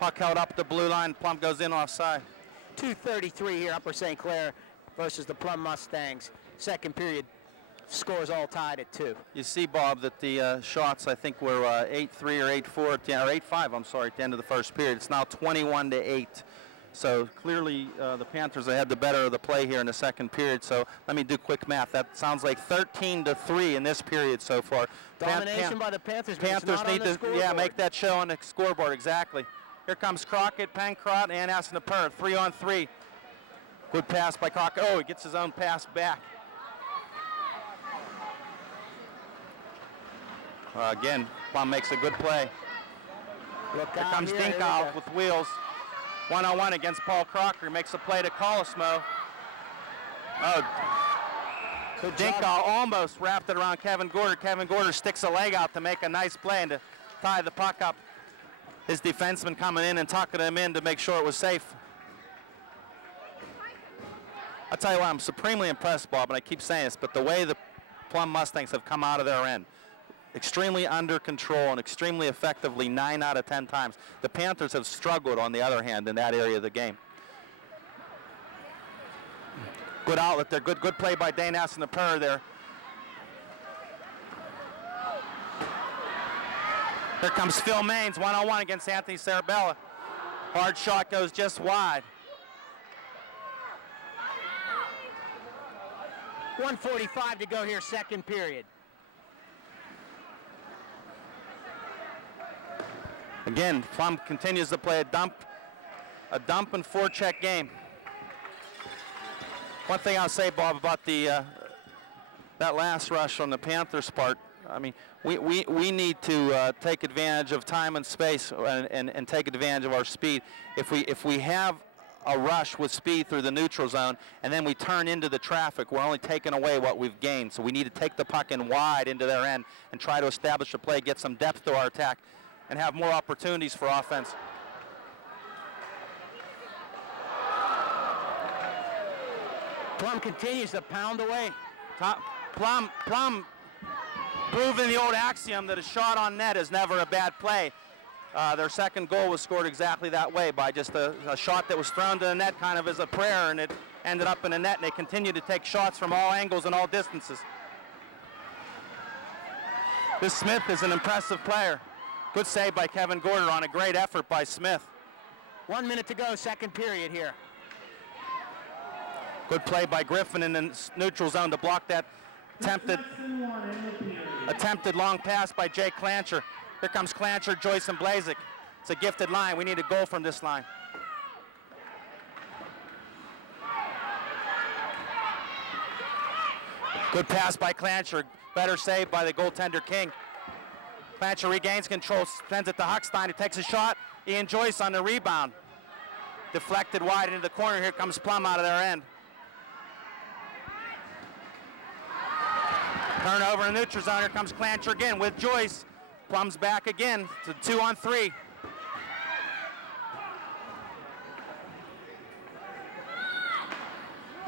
Puck held up the blue line. Plum goes in offside. 2:33 here, Upper St. Clair versus the Plum Mustangs. Second period, scores all tied at 2. You see, Bob, that the shots I think were 8-3 or 8-4 at the, or 8-5. I'm sorry, at the end of the first period. It's now 21-8. So clearly the Panthers have had the better of the play here in the second period. So let me do quick math. That sounds like 13-3 in this period so far. Domination by the Panthers. Panthers need to make that show on the scoreboard, exactly. Here comes Crockett, Pencrott, and Asinapur, 3-on-3. Good pass by Crockett. Oh, he gets his own pass back. Again, Plum makes a good play. Here comes Dinkow with wheels. 1-on-1 against Paul Crocker. Makes a play to Colosmo. Oh, Dinkow almost wrapped it around Kevin Gorder. Kevin Gorder sticks a leg out to make a nice play and to tie the puck up. His defenseman coming in and tucking him in to make sure it was safe. I'll tell you what, I'm supremely impressed, Bob, and I keep saying this, but the way the Plum Mustangs have come out of their end, extremely under control and extremely effectively 9 out of 10 times. The Panthers have struggled, on the other hand, in that area of the game. Good outlet there. Good play by Dane Asinapur there. Here comes Phil Maines, 1-on-1 against Anthony Sarabella. Hard shot goes just wide. 1:45 to go here, second period. Again, Plum continues to play a dump and forecheck game. One thing I'll say, Bob, about the that last rush on the Panthers' part, I mean, we need to take advantage of time and space and take advantage of our speed. If we have a rush with speed through the neutral zone and then we turn into the traffic, we're only taking away what we've gained. So we need to take the puck in wide into their end and try to establish a play, get some depth to our attack, and have more opportunities for offense. Plum continues to pound away. Plum proving the old axiom that a shot on net is never a bad play. Their second goal was scored exactly that way, by just a shot that was thrown to the net kind of as a prayer, and it ended up in the net, and they continue to take shots from all angles and all distances. This Smith is an impressive player. Good save by Kevin Gorder on a great effort by Smith. 1 minute to go, second period here. Good play by Griffin in the neutral zone to block that attempted long pass by Jake Clancher. Here comes Clancher, Joyce, and Blazek. It's a gifted line. We need a goal from this line. Good pass by Clancher. Better save by the goaltender King. Clancher regains control, sends it to Huckstein, who takes a shot. Ian Joyce on the rebound. Deflected wide into the corner. Here comes Plum out of their end. Turnover in the neutral zone. Here comes Clancher again with Joyce. Plum's back again to 2-on-3.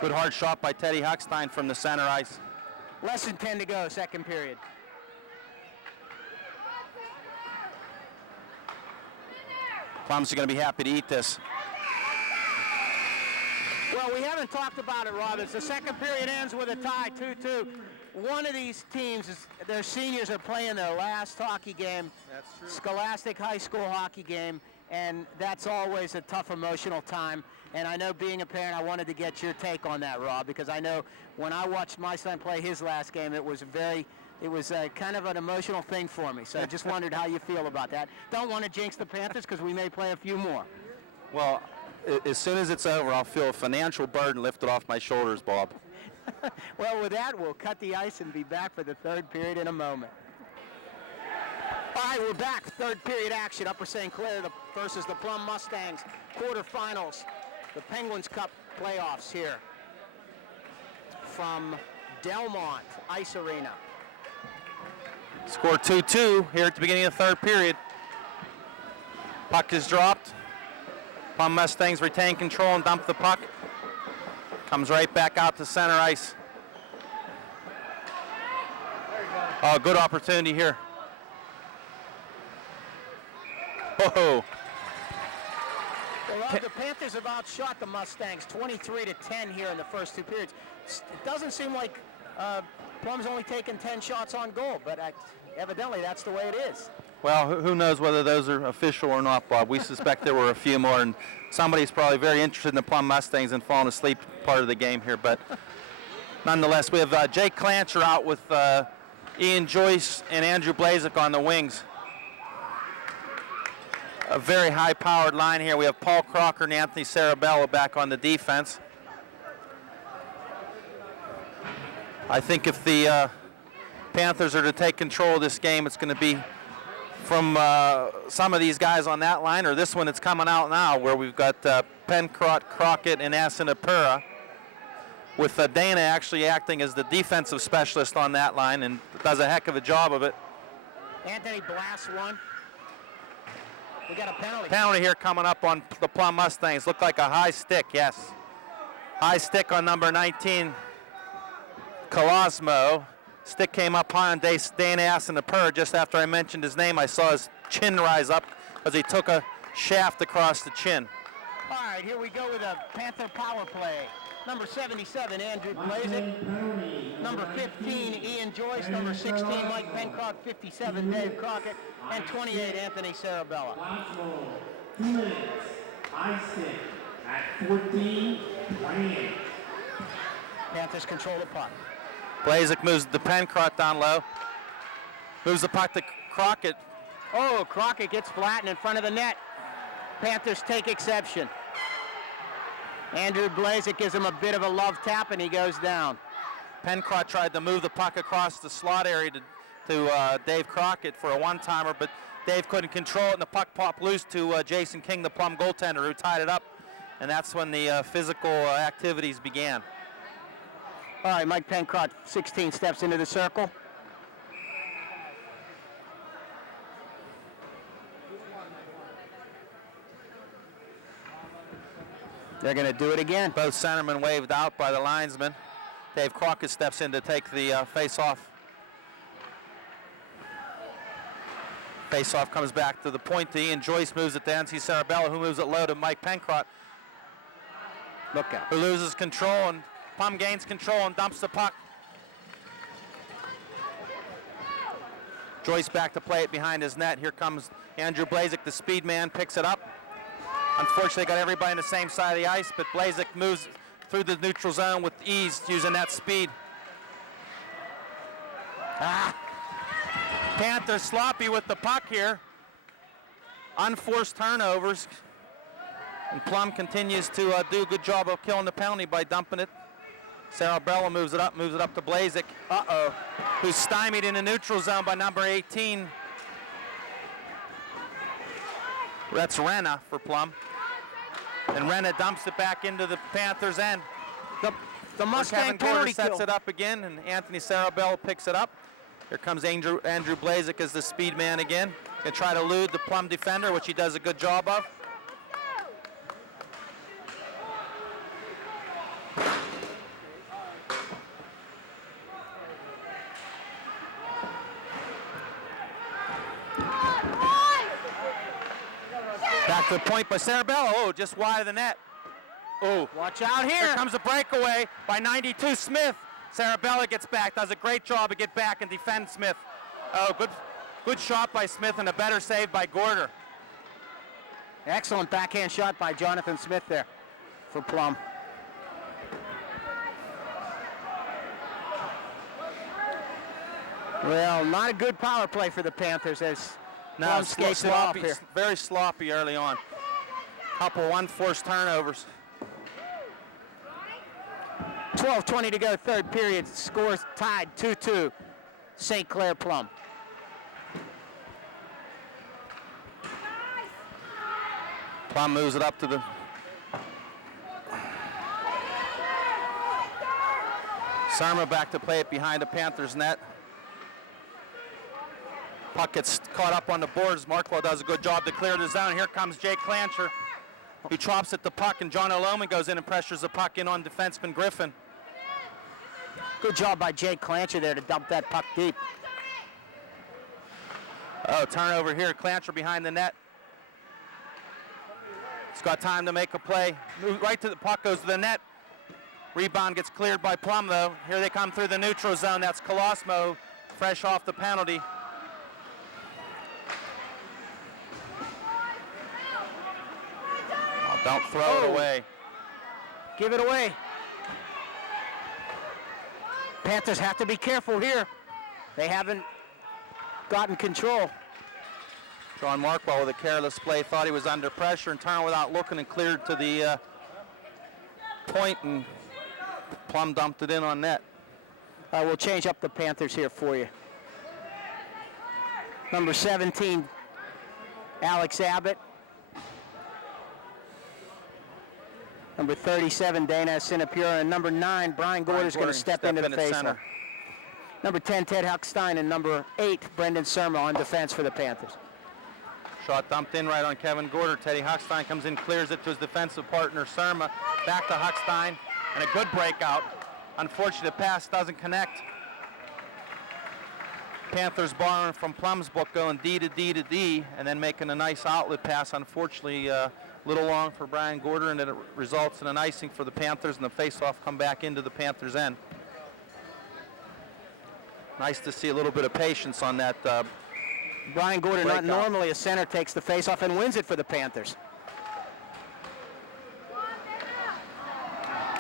Good hard shot by Teddy Huckstein from the center ice. Less than 10 to go, second period. Plum's going to be happy to eat this. Well, we haven't talked about it, Rob. As the second period ends with a tie, 2-2. One of these teams, their seniors are playing their last hockey game. That's true. Scholastic high school hockey game, and that's always a tough emotional time. And I know, being a parent, I wanted to get your take on that, Rob, because I know when I watched my son play his last game, it was kind of an emotional thing for me. So I just wondered how you feel about that. Don't want to jinx the Panthers because we may play a few more. Well, as soon as it's over, I'll feel a financial burden lifted off my shoulders, Bob. Well, with that, we'll cut the ice and be back for the third period in a moment. All right, we're back. Third period action. Upper St. Clair versus the Plum Mustangs. Quarterfinals. The Penguins Cup playoffs here from Delmont Ice Arena. Score 2-2 here at the beginning of the third period. Puck is dropped. Plum Mustangs retain control and dump the puck. Comes right back out to center ice. Oh, good opportunity here. Whoa. Well, the Panthers have outshot the Mustangs 23-10 here in the first two periods. It doesn't seem like Plum's only taken 10 shots on goal, but evidently that's the way it is. Well, who knows whether those are official or not, Bob. We suspect there were a few more, and somebody's probably very interested in the Plum Mustangs and falling asleep part of the game here. But nonetheless, we have Jake Clancher out with Ian Joyce and Andrew Blazek on the wings. A very high-powered line here. We have Paul Crocker and Anthony Sarabella back on the defense. I think if the Panthers are to take control of this game, it's going to be from some of these guys on that line, or this one that's coming out now, where we've got Pencrott, Crockett, and Asinapura, with Dana actually acting as the defensive specialist on that line and does a heck of a job of it. Anthony blasts one. We got a penalty. Penalty here coming up on the Plum Mustangs. Looked like a high stick, yes. High stick on number 19, Colosmo. Stick came up high on Dana Asinapura. Just after I mentioned his name, I saw his chin rise up as he took a shaft across the chin. All right, here we go with a Panther power play. Number 77, Andrew Blazek. Number 15, Ian Joyce. Number 16, Mike Pencroft. 57, Dave Crockett. And 28, Anthony Sarabella. Last roll, 2 minutes. Ice stick at 14:28. Panthers control the puck. Blazek moves the Pencroft down low. Moves the puck to Crockett. Oh, Crockett gets flattened in front of the net. Panthers take exception. Andrew Blazek gives him a bit of a love tap, and he goes down. Pencroft tried to move the puck across the slot area to to Dave Crockett for a one-timer, but Dave couldn't control it, and the puck popped loose to Jason King, the Plum goaltender, who tied it up, and that's when the physical activities began. All right, Mike Pencrott, 16 steps into the circle. They're going to do it again. Both centermen waved out by the linesman. Dave Crockett steps in to take the face-off. Face-off comes back to the point to Ian Joyce, moves it to NC Sarabella, who moves it low to Mike Pencrott. Look out. Who loses control, and Plum gains control and dumps the puck. Joyce back to play it behind his net. Here comes Andrew Blazek, the speed man, picks it up. Unfortunately, got everybody on the same side of the ice, but Blazek moves through the neutral zone with ease using that speed. Panthers sloppy with the puck here. Unforced turnovers. And Plum continues to do a good job of killing the penalty by dumping it. Sarabella moves it up to Blazek. Who's stymied in the neutral zone by number 18. That's Renna for Plum. And Renna dumps it back into the Panthers' end. The Mustang Kevin penalty Gorder sets kill. it up again, and Anthony Sarabella picks it up. Here comes Andrew Blazek as the speed man again. Gonna try to elude the Plum defender, which he does a good job of. Back to the point by Sarabella. Oh, just wide of the net. Oh, Watch out here. here comes a breakaway by 92 Smith. Sarabella gets back, does a great job to get back and defend Smith. Oh, good shot by Smith and a better save by Gorder. Excellent backhand shot by Jonathan Smith there for Plum. Well, not a good power play for the Panthers as Plum skates it off here. Very sloppy early on. Couple unforced turnovers. 12:20 to go, third period. Scores tied 2-2. St. Clair Plum. Plum moves it up to the... Sarma back to play it behind the Panthers net. Puck gets caught up on the boards. Markwell does a good job to clear the zone. Here comes Jake Clancher. He chops at the puck, and John O'Loman goes in and pressures the puck in on defenseman Griffin. Good job by Jake Clancher there to dump that puck deep. Oh, turnover here. Clancher behind the net. He's got time to make a play. Move right to the puck, goes to the net. Rebound gets cleared by Plum, though. Here they come through the neutral zone. That's Colosimo, fresh off the penalty. Oh, don't throw it away. Give it away. Panthers have to be careful here. They haven't gotten control. John Markwell with a careless play, thought he was under pressure and turned without looking and cleared to the point, and Plum dumped it in on net. We'll change up the Panthers here for you. Number 17, Alex Abbott. Number 37, Dana Sinapura. And number 9, Brian Gorder is going to step into the faceoff. Number 10, Ted Huckstein. And number 8, Brendan Surma on defense for the Panthers. Shot dumped in right on Kevin Gorder. Teddy Huckstein comes in, clears it to his defensive partner, Surma. Back to Huckstein, and a good breakout. Unfortunate pass doesn't connect. Panthers borrowing from Plum's book, going D to D to D, and then making a nice outlet pass. Unfortunately, a little long for Brian Gorder, and it results in an icing for the Panthers, and the face-off come back into the Panthers' end. Nice to see a little bit of patience on that. Brian Gorder, not normally a center, takes the face-off and wins it for the Panthers.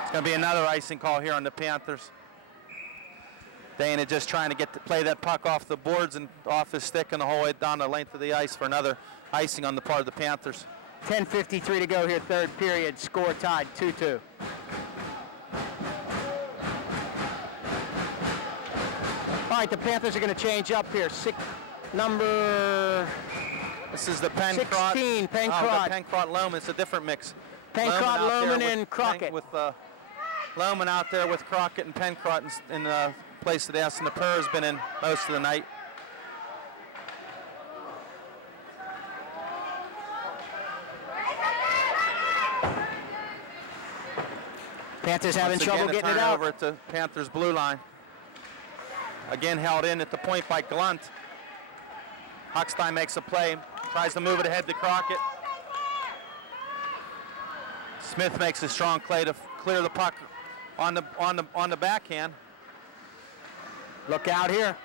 It's going to be another icing call here on the Panthers. Dana just trying to play that puck off the boards and off his stick and the whole way down the length of the ice for another icing on the part of the Panthers. 10:53 to go here, third period. Score tied 2-2. All right, the Panthers are going to change up here. Number This is the Pencrott. 16, Pencrott. Oh, the Pencrott Loman. It's a different mix. Pencrott, Loman, and Crockett. With Loman out there with Crockett and Pencrott in the place that Aston Purr has been in most of the night. Panthers having trouble getting it out. Over at the Panthers blue line. Again held in at the point by Glunt. Huckstein makes a play, tries to move it ahead to Crockett. Smith makes a strong play to clear the puck on the backhand. Look out here.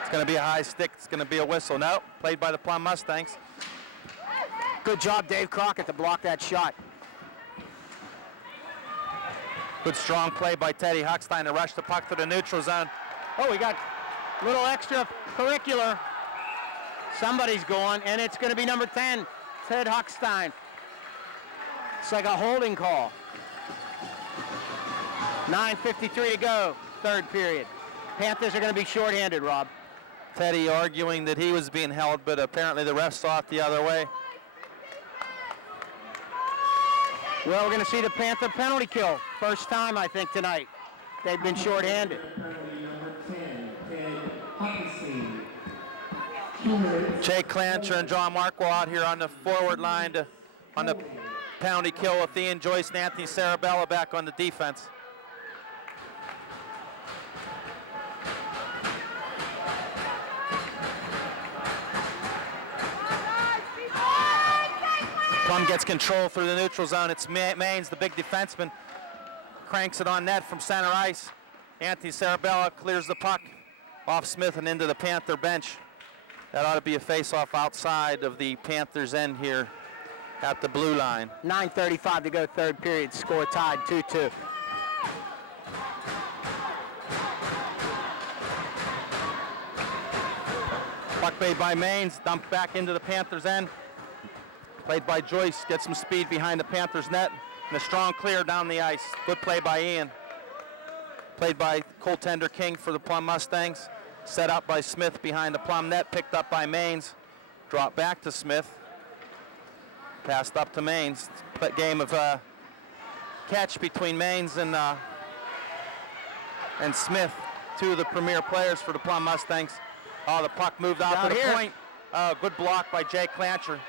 It's going to be a high stick. It's going to be a whistle. No, played by the Plum Mustangs. Good job, Dave Crockett, to block that shot. Good strong play by Teddy Huckstein to rush the puck to the neutral zone. Oh, we got a little extra curricular. Somebody's going, and it's going to be number 10, Ted Huckstein. It's like a holding call. 9:53 to go, third period. Panthers are going to be shorthanded, Rob. Teddy arguing that he was being held, but apparently the ref saw it the other way. Well, we're going to see the Panther penalty kill. First time, I think, tonight. They've been shorthanded. Jake Clancher and John Markwell out here on the forward line on the penalty kill with Ian Joyce and Anthony Sarabella back on the defense. Plum gets control through the neutral zone. It's Maines, the big defenseman, cranks it on net from center ice. Anthony Sarabella clears the puck off Smith and into the Panther bench. That ought to be a face-off outside of the Panthers' end here at the blue line. 9:35 to go, third period. Score tied 2-2. Puck made by Maines, dumped back into the Panthers' end. Played by Joyce, gets some speed behind the Panthers' net, and a strong clear down the ice. Good play by Ian. Played by goaltender King for the Plum Mustangs. Set up by Smith behind the Plum net, picked up by Maines. Dropped back to Smith. Passed up to Maines. Game of catch between Maines and Smith, two of the premier players for the Plum Mustangs. Oh, the puck moved out to the point. Oh, good block by Jake Clancher.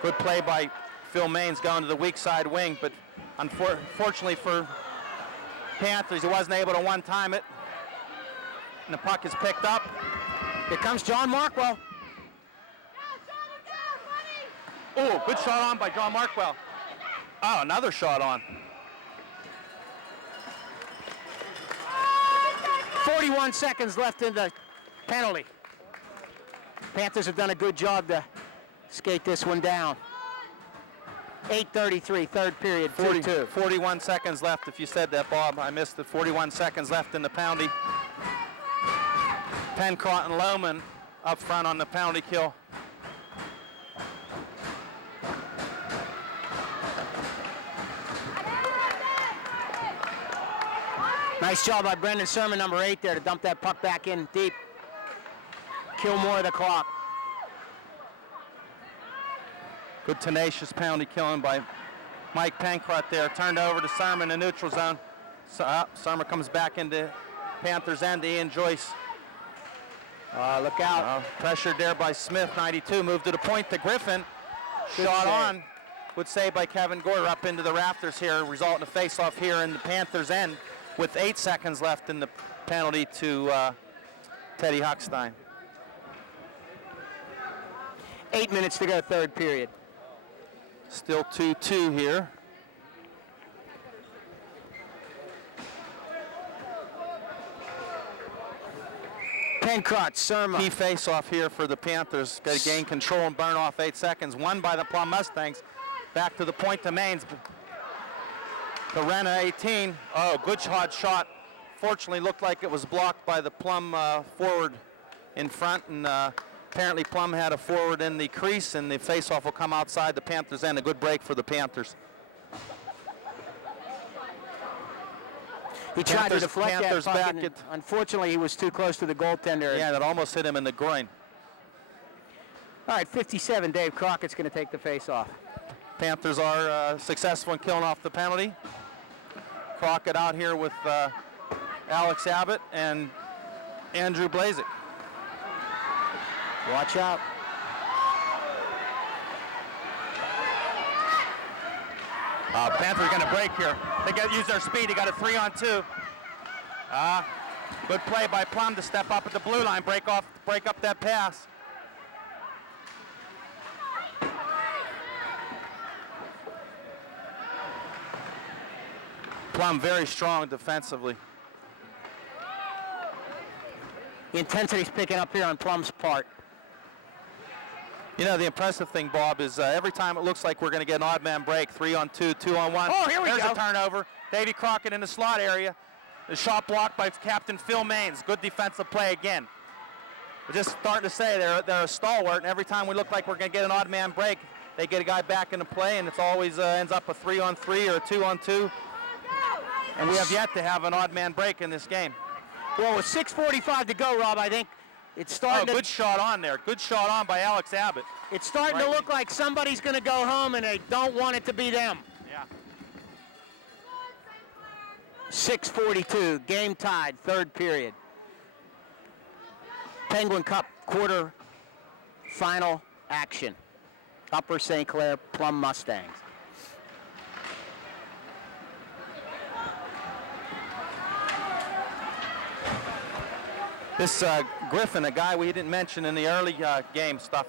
Good play by Phil Maines going to the weak side wing, but unfortunately for Panthers, he wasn't able to one-time it. And the puck is picked up. Here comes John Markwell. Oh, good shot on by John Markwell. Oh, another shot on. 41 seconds left in the penalty. Panthers have done a good job to skate this one down. 8:33, third period, 2-2. 41 seconds left. If you said that, Bob, I missed it. 41 seconds left in the penalty. Pencrott and Lohman up front on the penalty kill. Nice job by Brendan Sermon, number 8 there, to dump that puck back in deep. Kill more of the clock. Good tenacious penalty killing by Mike Pencrott there. Turned over to Sermon in the neutral zone. Sermon comes back into Panthers end to Ian Joyce. Look out. Pressured there by Smith, 92. Moved to the point to Griffin. Shot on. Good save by Kevin Gore up into the rafters here, resulting in a face-off here in the Panthers end with 8 seconds left in the penalty to Teddy Huckstein. 8 minutes to go, third period. Still 2-2 here. Pencrott, Sermon. Key face-off here for the Panthers. Got to gain control and burn off 8 seconds. Won by the Plum Mustangs. Back to the point to Maines. To Renna, 18. Oh, good shot. Fortunately, looked like it was blocked by the Plum forward in front, and Apparently Plum had a forward in the crease, and the faceoff will come outside the Panthers end. A good break for the Panthers. He tried to deflect Panthers that puck, back and it. unfortunately he was too close to the goaltender. Yeah, that almost hit him in the groin. All right, 57, Dave Crockett's going to take the face-off. Panthers are successful in killing off the penalty. Crockett out here with Alex Abbott and Andrew Blazik. Watch out. Panthers going to break here. They got to use their speed. They got a 3-on-2. Good play by Plum to step up at the blue line, break up that pass. Plum very strong defensively. The intensity's picking up here on Plum's part. You know, the impressive thing, Bob, is every time it looks like we're going to get an odd man break, 3-on-2, 2-on-1. Oh, here we go. There's a turnover. Davy Crockett in the slot area. The shot blocked by Captain Phil Maines. Good defensive play again. We're just starting to say they're a stalwart, and every time we look like we're going to get an odd man break, they get a guy back into play, and it's always ends up a 3-on-3 or a 2-on-2. And we have yet to have an odd man break in this game. Well, with 6:45 to go, Rob, I think it's starting good shot on there. Good shot on by Alex Abbott. It's starting to look like somebody's going to go home, and they don't want it to be them. Yeah. 6:42, game tied, third period. Penguin Cup quarter final action. Upper St. Clair Plum Mustangs. This Griffin, a guy we didn't mention in the early game stuff,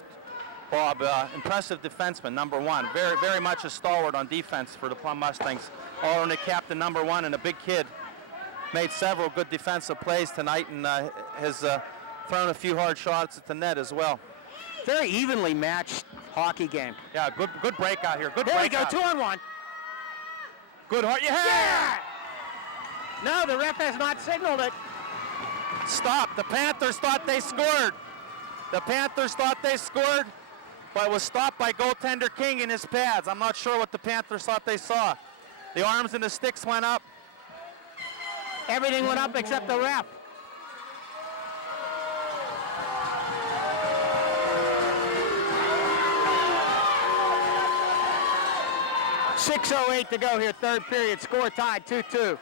Bob, impressive defenseman, number 1. Very, very much a stalwart on defense for the Plum Mustangs. Alternate captain, number 1, and a big kid. Made several good defensive plays tonight and has thrown a few hard shots at the net as well. Very evenly matched hockey game. Yeah, good breakout here. Good There we breakout. go, 2-on-1. Good heart. Yeah! No, the ref has not signaled it. Stop. The Panthers thought they scored. The Panthers thought they scored, but it was stopped by goaltender King in his pads. I'm not sure what the Panthers thought they saw. The arms and the sticks went up. Everything went up except the ref. .608 to go here, third period. Score tied, 2-2.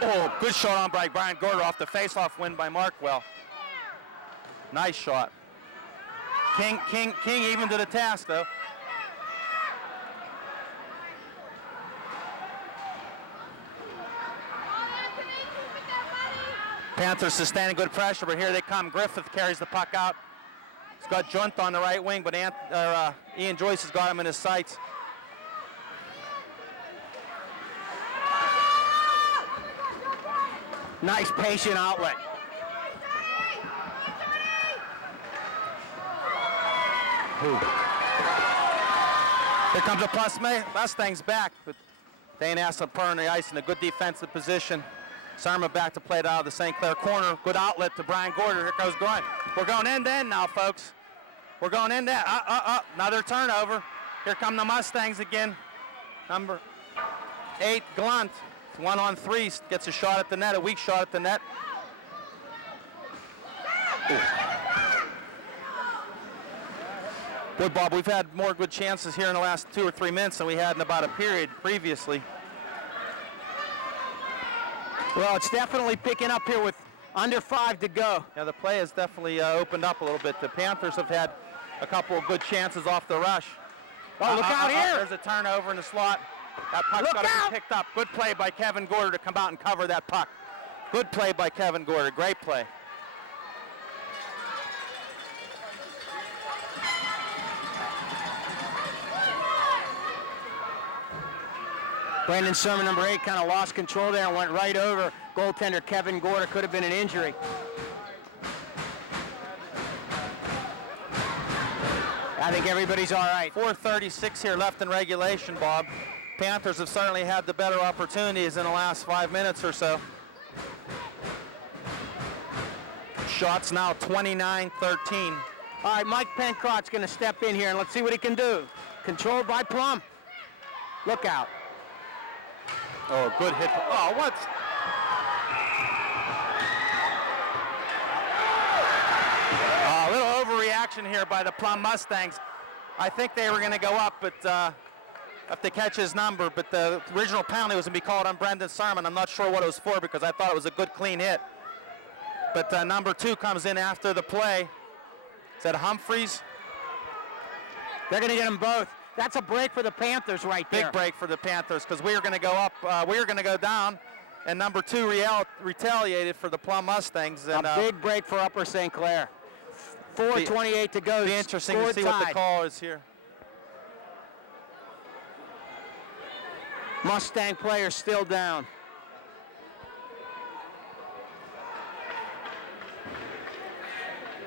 Oh, good shot on by Brian Gorder off the face-off win by Markwell. Nice shot. King even to the task, though. Panthers sustaining good pressure, but here they come. Griffith carries the puck out. He's got Junt on the right wing, but Ian Joyce has got him in his sights. Nice patient outlet. Here comes a plus Mustangs back, but Dane Asselper on the ice in a good defensive position. Sarma back to play it out of the St. Clair corner. Good outlet to Brian Gorder. Here goes Grunt. We're going end-to-end now, folks. We're going end-to-end. Another turnover. Here come the Mustangs again. Number 8, Glunt. 1-on-3, gets a shot at the net, a weak shot at the net. Boy, Bob, we've had more good chances here in the last 2 or 3 minutes than we had in about a period previously. Well, it's definitely picking up here with under 5 to go. Yeah, the play has definitely opened up a little bit. The Panthers have had a couple of good chances off the rush. Oh, look out here. There's a turnover in the slot. That puck's got to be picked up. Good play by Kevin Gorder to come out and cover that puck. Good play by Kevin Gorder. Great play. Brandon Sermon, number 8, kind of lost control there and went right over goaltender Kevin Gorder. Could have been an injury. I think everybody's all right. 4:36 here left in regulation, Bob. Panthers have certainly had the better opportunities in the last 5 minutes or so. Shots now 29-13. All right, Mike Pencrott's going to step in here, and let's see what he can do. Controlled by Plum. Look out. Oh, good hit. Oh, what's... A little overreaction here by the Plum Mustangs. I think they were going to go up, but if they catch his number, but the original penalty was going to be called on Brendan Sarman. I'm not sure what it was for because I thought it was a good, clean hit. But number 2 comes in after the play. Is that Humphreys? They're going to get them both. That's a break for the Panthers right there. Big break for the Panthers because we were going to go up, we were going to go down, and number 2 retaliated for the Plum Mustangs. And, a big break for Upper St. Clair. 4:28 to go. Be interesting to see what the call is here. Mustang player still down.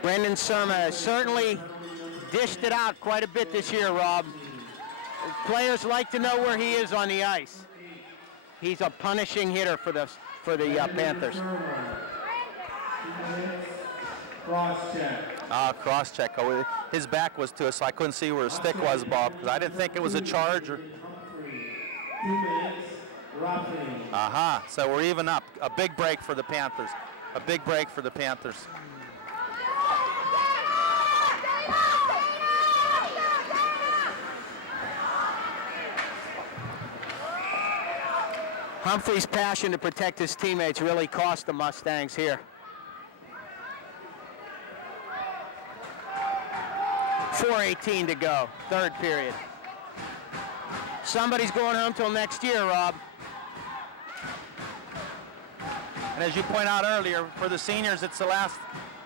Brendan Surma has certainly dished it out quite a bit this year, Rob. Players like to know where he is on the ice. He's a punishing hitter for the Panthers. Cross check. Oh, his back was to us, so I couldn't see where his stick was, Bob, because I didn't think it was a charge. So we're even up. A big break for the Panthers. A big break for the Panthers. Humphrey's passion to protect his teammates really cost the Mustangs here. 4:18 to go, third period. Somebody's going home till next year, Rob. And as you point out earlier, for the seniors, it's the last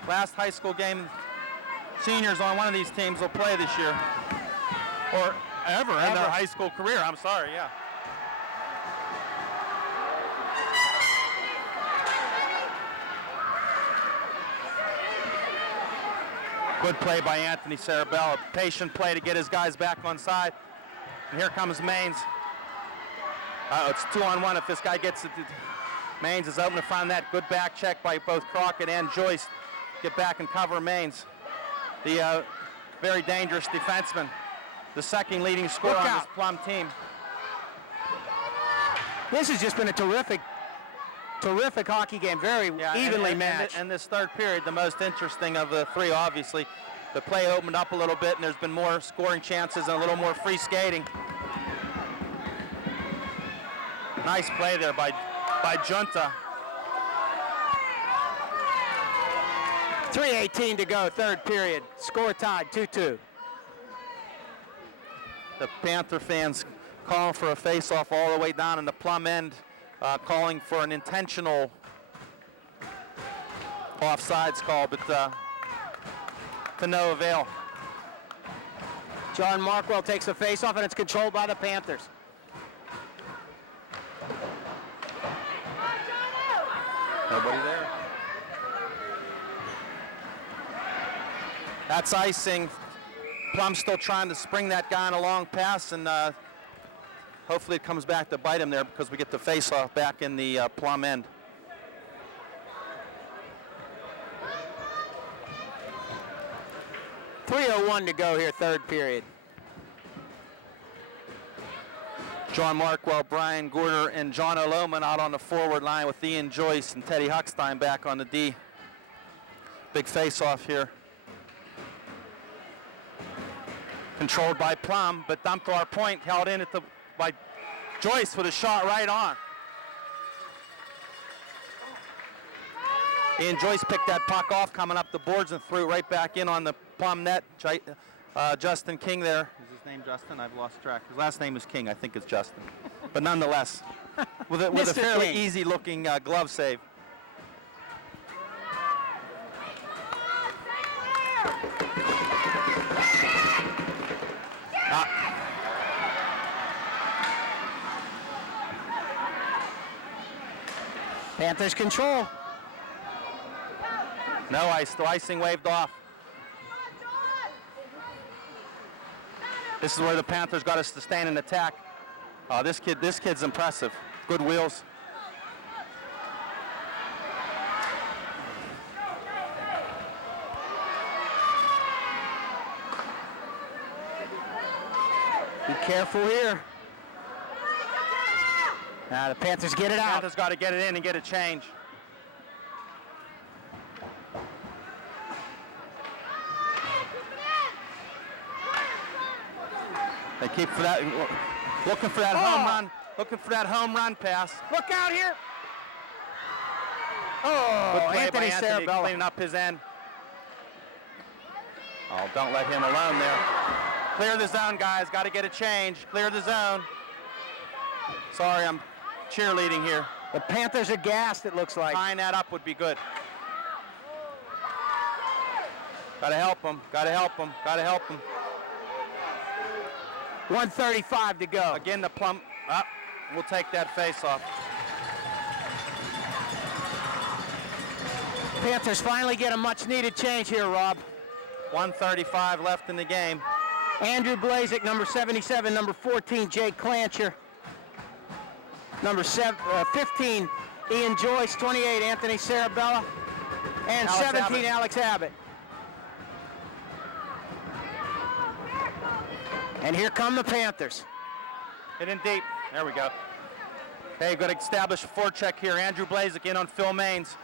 high school game seniors on one of these teams will play this year. Or ever in their high school career, I'm sorry, yeah. Good play by Anthony Sarabella. Patient play to get his guys back on side. And here comes Maines. It's 2-on-1 if this guy gets it. Maines is open to find that. Good back check by both Crockett and Joyce. Get back and cover Maines. The very dangerous defenseman. The second leading scorer on this Plum team. This has just been a terrific hockey game, very evenly matched. And this third period, the most interesting of the three, obviously. The play opened up a little bit, and there's been more scoring chances and a little more free skating. Nice play there by Junta. 3:18 to go, third period. Score tied, 2-2. The Panther fans calling for a face-off all the way down in the Plum end. Calling for an intentional offsides call, but to no avail. John Markwell takes the face-off, and it's controlled by the Panthers. Nobody there. That's icing. Plum still trying to spring that guy on a long pass, and hopefully it comes back to bite him there because we get the face-off back in the Plum end. .301 to go here, third period. John Markwell, Brian Gorder, and John O'Loman out on the forward line with Ian Joyce and Teddy Huckstein back on the D. Big face-off here. Controlled by Plum, but dumped to our point, held in by Joyce with a shot right on. Ian Joyce picked that puck off coming up the boards and threw it right back in on the Plum net. Justin King there. Is his name Justin? I've lost track. His last name is King. I think it's Justin. But nonetheless, with a fairly easy-looking glove save. Panthers control. No ice. The icing waved off. This is where the Panthers got us to stand and attack. This kid's impressive. Good wheels. careful here. Now the Panthers get it out. Panthers got to get it in and get a change. They keep for that, looking for that home run, looking for that home run pass. Look out here. Good Oh, play by Anthony Anthony Sarabella. cleaning up his end. Oh, don't let him alone there. Clear the zone, guys. Got to get a change. Clear the zone. Sorry, I'm cheerleading here. The Panthers are gassed, it looks like. Tying that up would be good. Got to help him. Got to help him. Got to help him. 1:35 to go. Again, the Plum. We'll take that face off. Panthers finally get a much-needed change here, Rob. 1:35 left in the game. Andrew Blazek, number 77, number 14, Jake Clancher. Number 15, Ian Joyce, 28, Anthony Sarabella, and Alex 17, Abbott. Alex Abbott. And here come the Panthers. Hit in deep. There we go. Hey, got to establish a forecheck here. Andrew Blazek in on Phil Maines.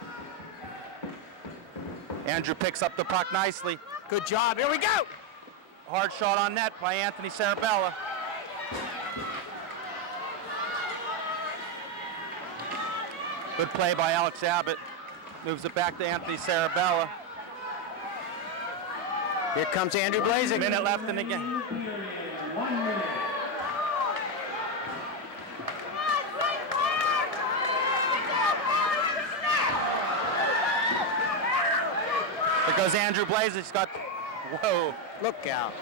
Andrew picks up the puck nicely. Good job. Here we go. Hard shot on net by Anthony Sarabella. Good play by Alex Abbott. Moves it back to Anthony Sarabella. Here comes Andrew Blazek. Minute left in the game. 1 minute. There goes Andrew Blazek. He's got, whoa. Look out.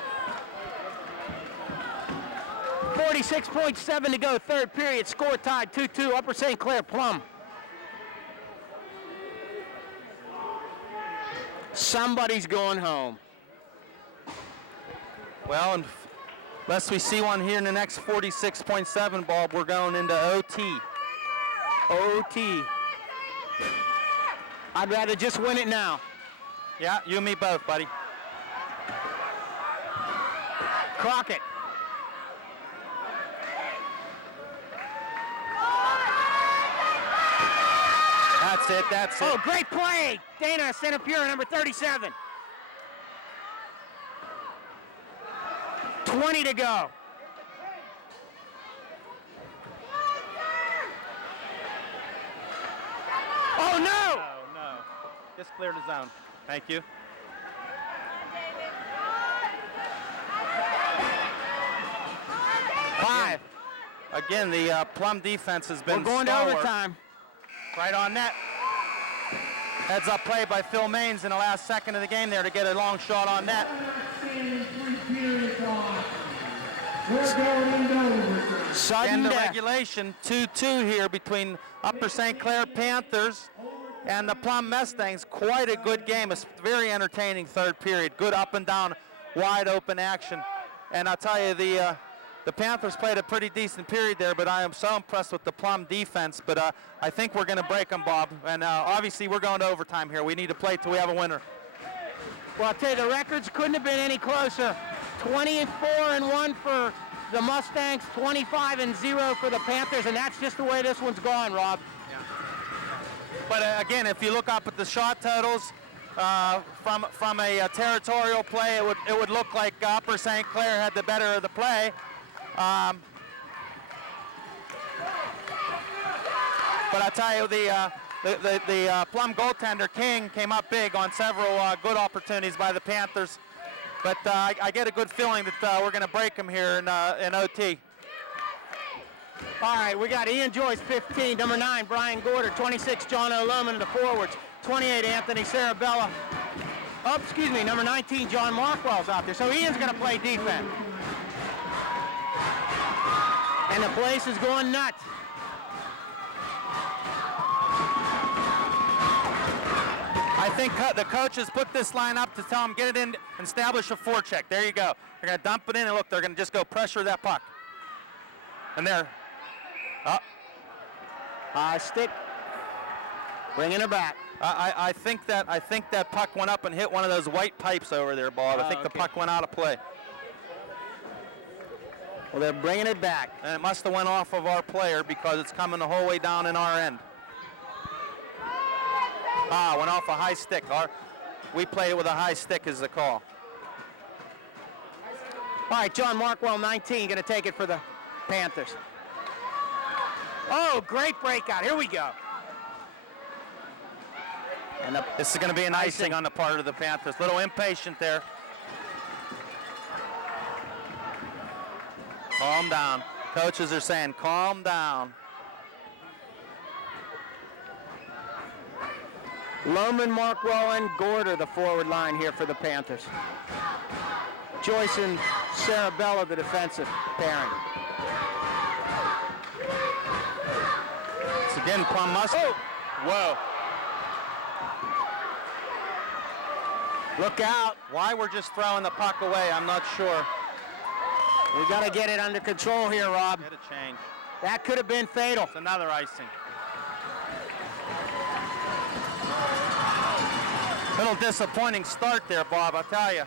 46.7 to go, third period. Score tied 2-2, Upper St. Clair Plum. Somebody's going home. Well, unless we see one here in the next 46.7, Bob, we're going into OT. OT. I'd rather just win it now. Yeah, you and me both, buddy. Crockett. That's it, that's it. Oh, great play. Dana Centipura, number 37. 20 to go. Oh, no! No, no. Just clear the zone. Thank you. Five. Again, the Plum defense has been We're going to stalwart. overtime. Right on net. Heads up play by Phil Maines in the last second of the game there to get a long shot on net. We're going into overtime. Sudden End of death. regulation, 2-2 here between Upper St. Clair Panthers and the Plum Mustangs. Quite a good game. It's very entertaining third period. Good up and down, wide open action. And I'll tell you, the Panthers played a pretty decent period there, but I am so impressed with the Plum defense. But I think we're going to break them, Bob. And obviously we're going to overtime here. We need to play till we have a winner. Well, I'll tell you, the records couldn't have been any closer. 20-4-1 for the Mustangs, 25-0 for the Panthers, and that's just the way this one's gone, Rob. But again, if you look up at the shot totals from a territorial play, it would look like Upper St. Clair had the better of the play. But I tell you, the Plum goaltender King came up big on several good opportunities by the Panthers. But I get a good feeling that we're going to break them here in OT. All right, we got Ian Joyce, 15, number 9, Brian Gorder, 26, John O'Loman in the forwards, 28, Anthony Sarabella. Oh, excuse me, number 19, John Markwell's out there. So Ian's going to play defense. And the place is going nuts. I think the coaches put this line up to tell them get it in and establish a forecheck. There you go. They're going to dump it in, and look, they're going to just go pressure that puck. And there. High stick. Bringing it back. I think that puck went up and hit one of those white pipes over there, Bob. I think the puck went out of play. Well, they're bringing it back. And it must have went off of our player because it's coming the whole way down in our end. Went off a high stick. We played it with a high stick is the call. All right, John Markwell, 19, going to take it for the Panthers. Oh, great breakout. Here we go. And this is going to be an icing on the part of the Panthers. A little impatient there. Calm down. Coaches are saying, calm down. Lohman, Markwell, and Gorder, the forward line here for the Panthers. Joyce and Sarabella, the defensive pairing. It's again Plum Mustang. Oh. Whoa. Look out. Why we're just throwing the puck away, I'm not sure. We got to get it under control here, Rob. Get a change. That could have been fatal. It's another icing. Little disappointing start there, Bob, I'll tell you.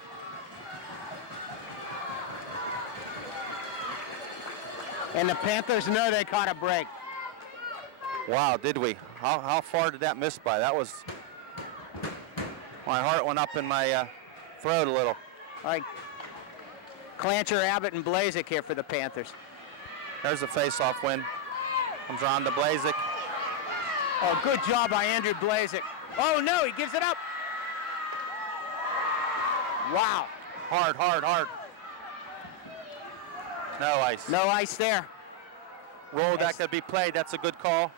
And the Panthers know they caught a break. Wow, did we? How far did that miss by? That was... My heart went up in my throat a little. All right. Clancher, Abbott, and Blazek here for the Panthers. There's a face-off win. Comes around to Blazek. Oh, good job by Andrew Blazek. Oh, no, he gives it up. Wow. Hard, hard, hard. No ice. No ice there. Roll that could be played. That's a good call.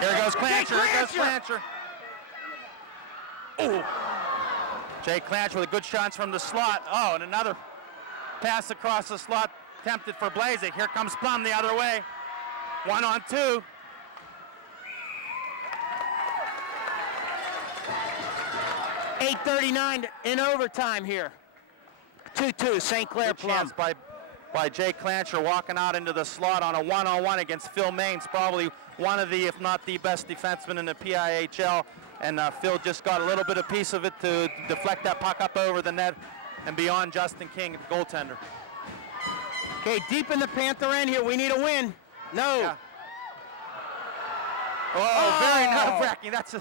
Here goes Clancher. Here goes Clancher. Ooh. Jay Clancher with a good shot from the slot. Oh, and another pass across the slot tempted for Blazek. Here comes Plum the other way. 1-on-2. .8:39 in overtime here. 2-2, St. Clair Good Plum. chance by Jay Clancher walking out into the slot on a one-on-one against Phil Maines, probably one of the, if not the best defenseman in the PIHL. And Phil just got a little bit of piece of it to deflect that puck up over the net and beyond Justin King, the goaltender. Okay, deep in the Panther end here. We need a win. No. Yeah. Oh, very nerve-wracking. That's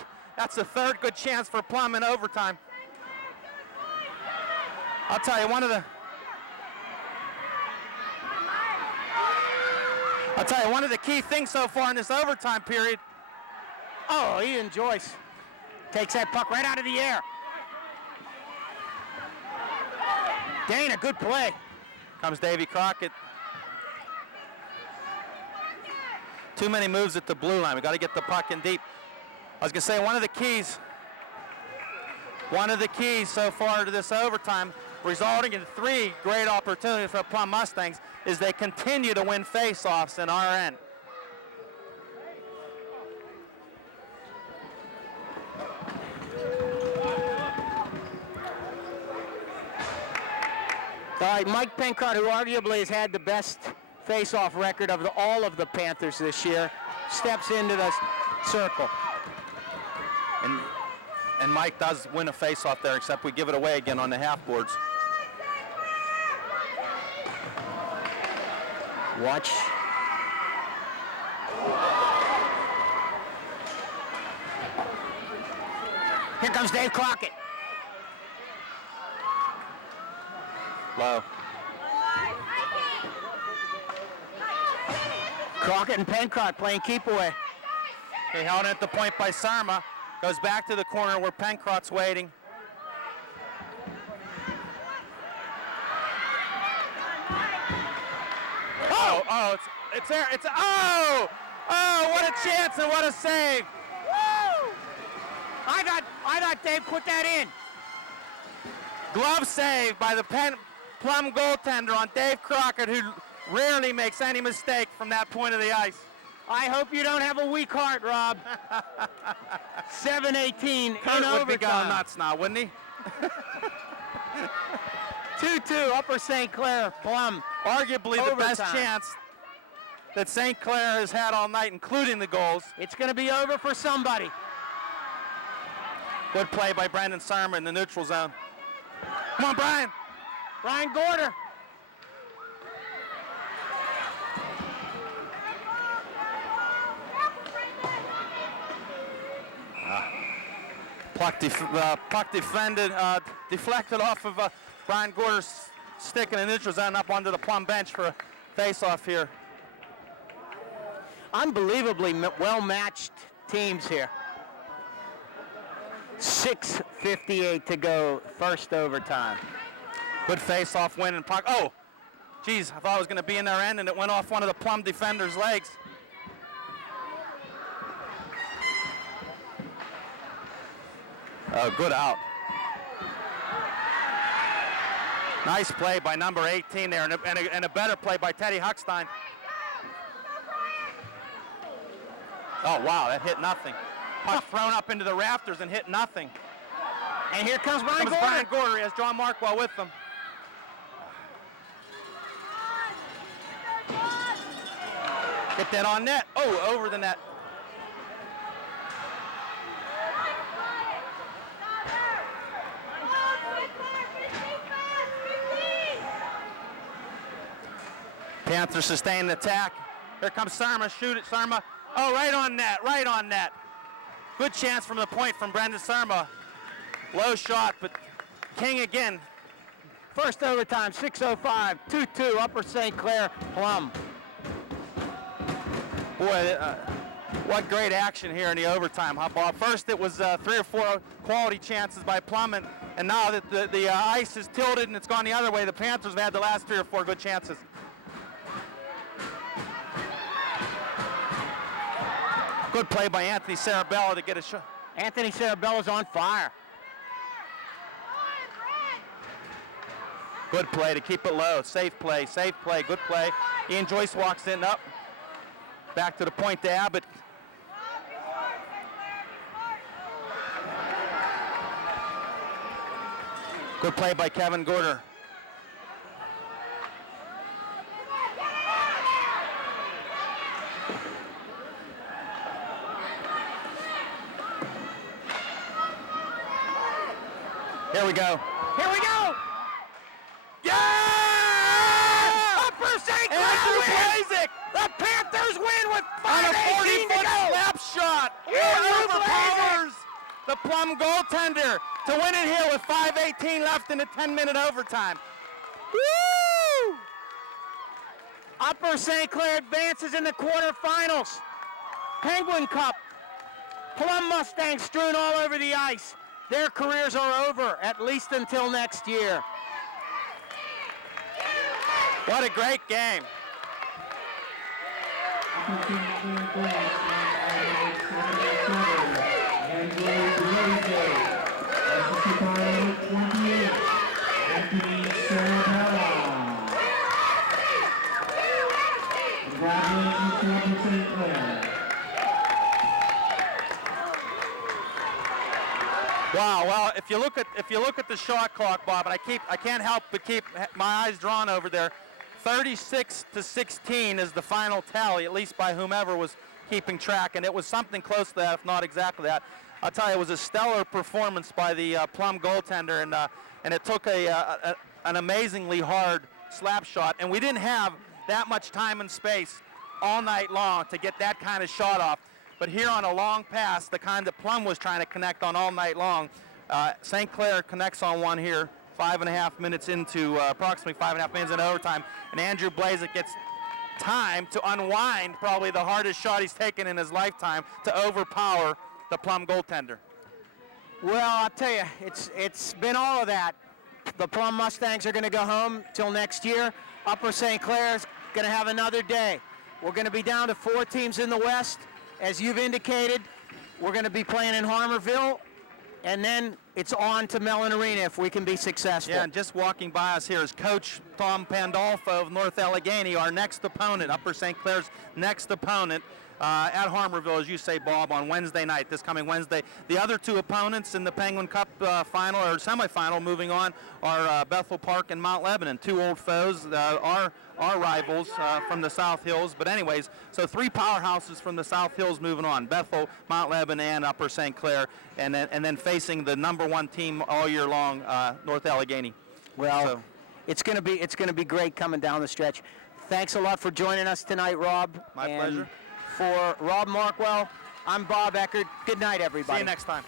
a third good chance for Plum in overtime. I'll tell you, one of the key things so far in this overtime period. Oh, Ian Joyce takes that puck right out of the air. Dana, good play. Comes Davy Crockett. Too many moves at the blue line. We got to get the puck in deep. I was going to say one of the keys so far to this overtime, resulting in 3 great opportunities for Plum Mustangs, is they continue to win face-offs in our end. All right, Mike Pencott, who arguably has had the best face-off record of all of the Panthers this year, steps into the circle. And Mike does win a face-off there, except we give it away again on the half boards. Watch. Here comes Dave Crockett. Low. Crockett and Pencott playing keep away. They held it at the point by Sarma. Goes back to the corner where Pencott's waiting. Oh, it's there. What a chance and what a save. Woo! I thought Dave put that in. Glove save by the Plum goaltender on Dave Crockett, who rarely makes any mistake from that point of the ice. I hope you don't have a weak heart, Rob. 7:18 in overtime. Would be going nuts now, wouldn't he? 2-2, Upper St. Clair, Plum. Arguably the best chance that St. Clair has had all night, including the goals. It's going to be over for somebody. Good play by Brendan Sarma in the neutral zone. Come on, Brian. Brian Gorder. Puck deflected off of Brian Gorder's stick in the neutral zone up onto the Plum bench for a face-off here. Unbelievably well-matched teams here. 6:58 to go, first overtime. Good face-off win and puck. Oh, geez, I thought it was going to be in their end, and it went off one of the Plum defenders' legs. Oh, good out. Nice play by number 18 there, and a better play by Teddy Huckstein. Oh, wow, that hit nothing. Puck thrown up into the rafters and hit nothing. And here comes Brian Gorder. Brian Gorder. He has John Markwell with them. Get that on net. Oh, over the net. Panthers sustain the attack. Here comes Sarma. Shoot it, Sarma. Oh, right on net, right on net. Good chance from the point from Brendan Sarma. Low shot, but King again. First overtime, 6:05, 2-2, Upper St. Clair, Plum. Boy, what great action here in the overtime, huh, Bob? First it was 3 or 4 quality chances by Plum, and now that the ice is tilted and it's gone the other way, the Panthers have had the last 3 or 4 good chances. Good play by Anthony Sarabella to get a shot. Anthony Sarabella's on fire. Good play to keep it low. Safe play, good play. Ian Joyce walks in up. Back to the point to Abbott. Good play by Kevin Gorder. Here we go. Here we go! Yeah! Upper St. Clair Andrew wins! Blazik! The Panthers win with On a 5:18 to 40-foot go! slap shot! Andrew Overpowers the Plum goaltender to win it here with 5:18 left in the 10-minute overtime. Woo! Upper St. Clair advances in the quarterfinals. Penguin Cup. Plum Mustangs strewn all over the ice. Their careers are over, at least until next year. What a great game. Wow, well, if you look at the shot clock, Bob, and I can't help but keep my eyes drawn over there. 36-16 is the final tally, at least by whomever was keeping track, and it was something close to that, if not exactly that. I'll tell you, it was a stellar performance by the Plum goaltender, and it took an amazingly hard slap shot, and we didn't have that much time and space all night long to get that kind of shot off. But here on a long pass, the kind that Plum was trying to connect on all night long, St. Clair connects on one here, 5.5 minutes into, approximately 5.5 minutes into overtime, and Andrew Blazik gets time to unwind probably the hardest shot he's taken in his lifetime to overpower the Plum goaltender. Well, I'll tell you, it's been all of that. The Plum Mustangs are going to go home till next year. Upper St. Clair's going to have another day. We're going to be down to 4 teams in the West. As you've indicated, we're going to be playing in Harmarville, and then it's on to Mellon Arena if we can be successful. Yeah, and just walking by us here is Coach Tom Pandolfo of North Allegheny, our next opponent, Upper St. Clair's next opponent. At Harmerville, as you say, Bob, on Wednesday night, this coming Wednesday. The other two opponents in the Penguin Cup final or semifinal moving on are Bethel Park and Mount Lebanon, two old foes, our rivals from the South Hills. But anyways, so three powerhouses from the South Hills moving on: Bethel, Mount Lebanon, and Upper St. Clair, and then facing the #1 team all year long, North Allegheny. Well, so it's going to be great coming down the stretch. Thanks a lot for joining us tonight, Rob. My pleasure. For Rob Markwell, I'm Bob Eckert. Good night, everybody. See you next time.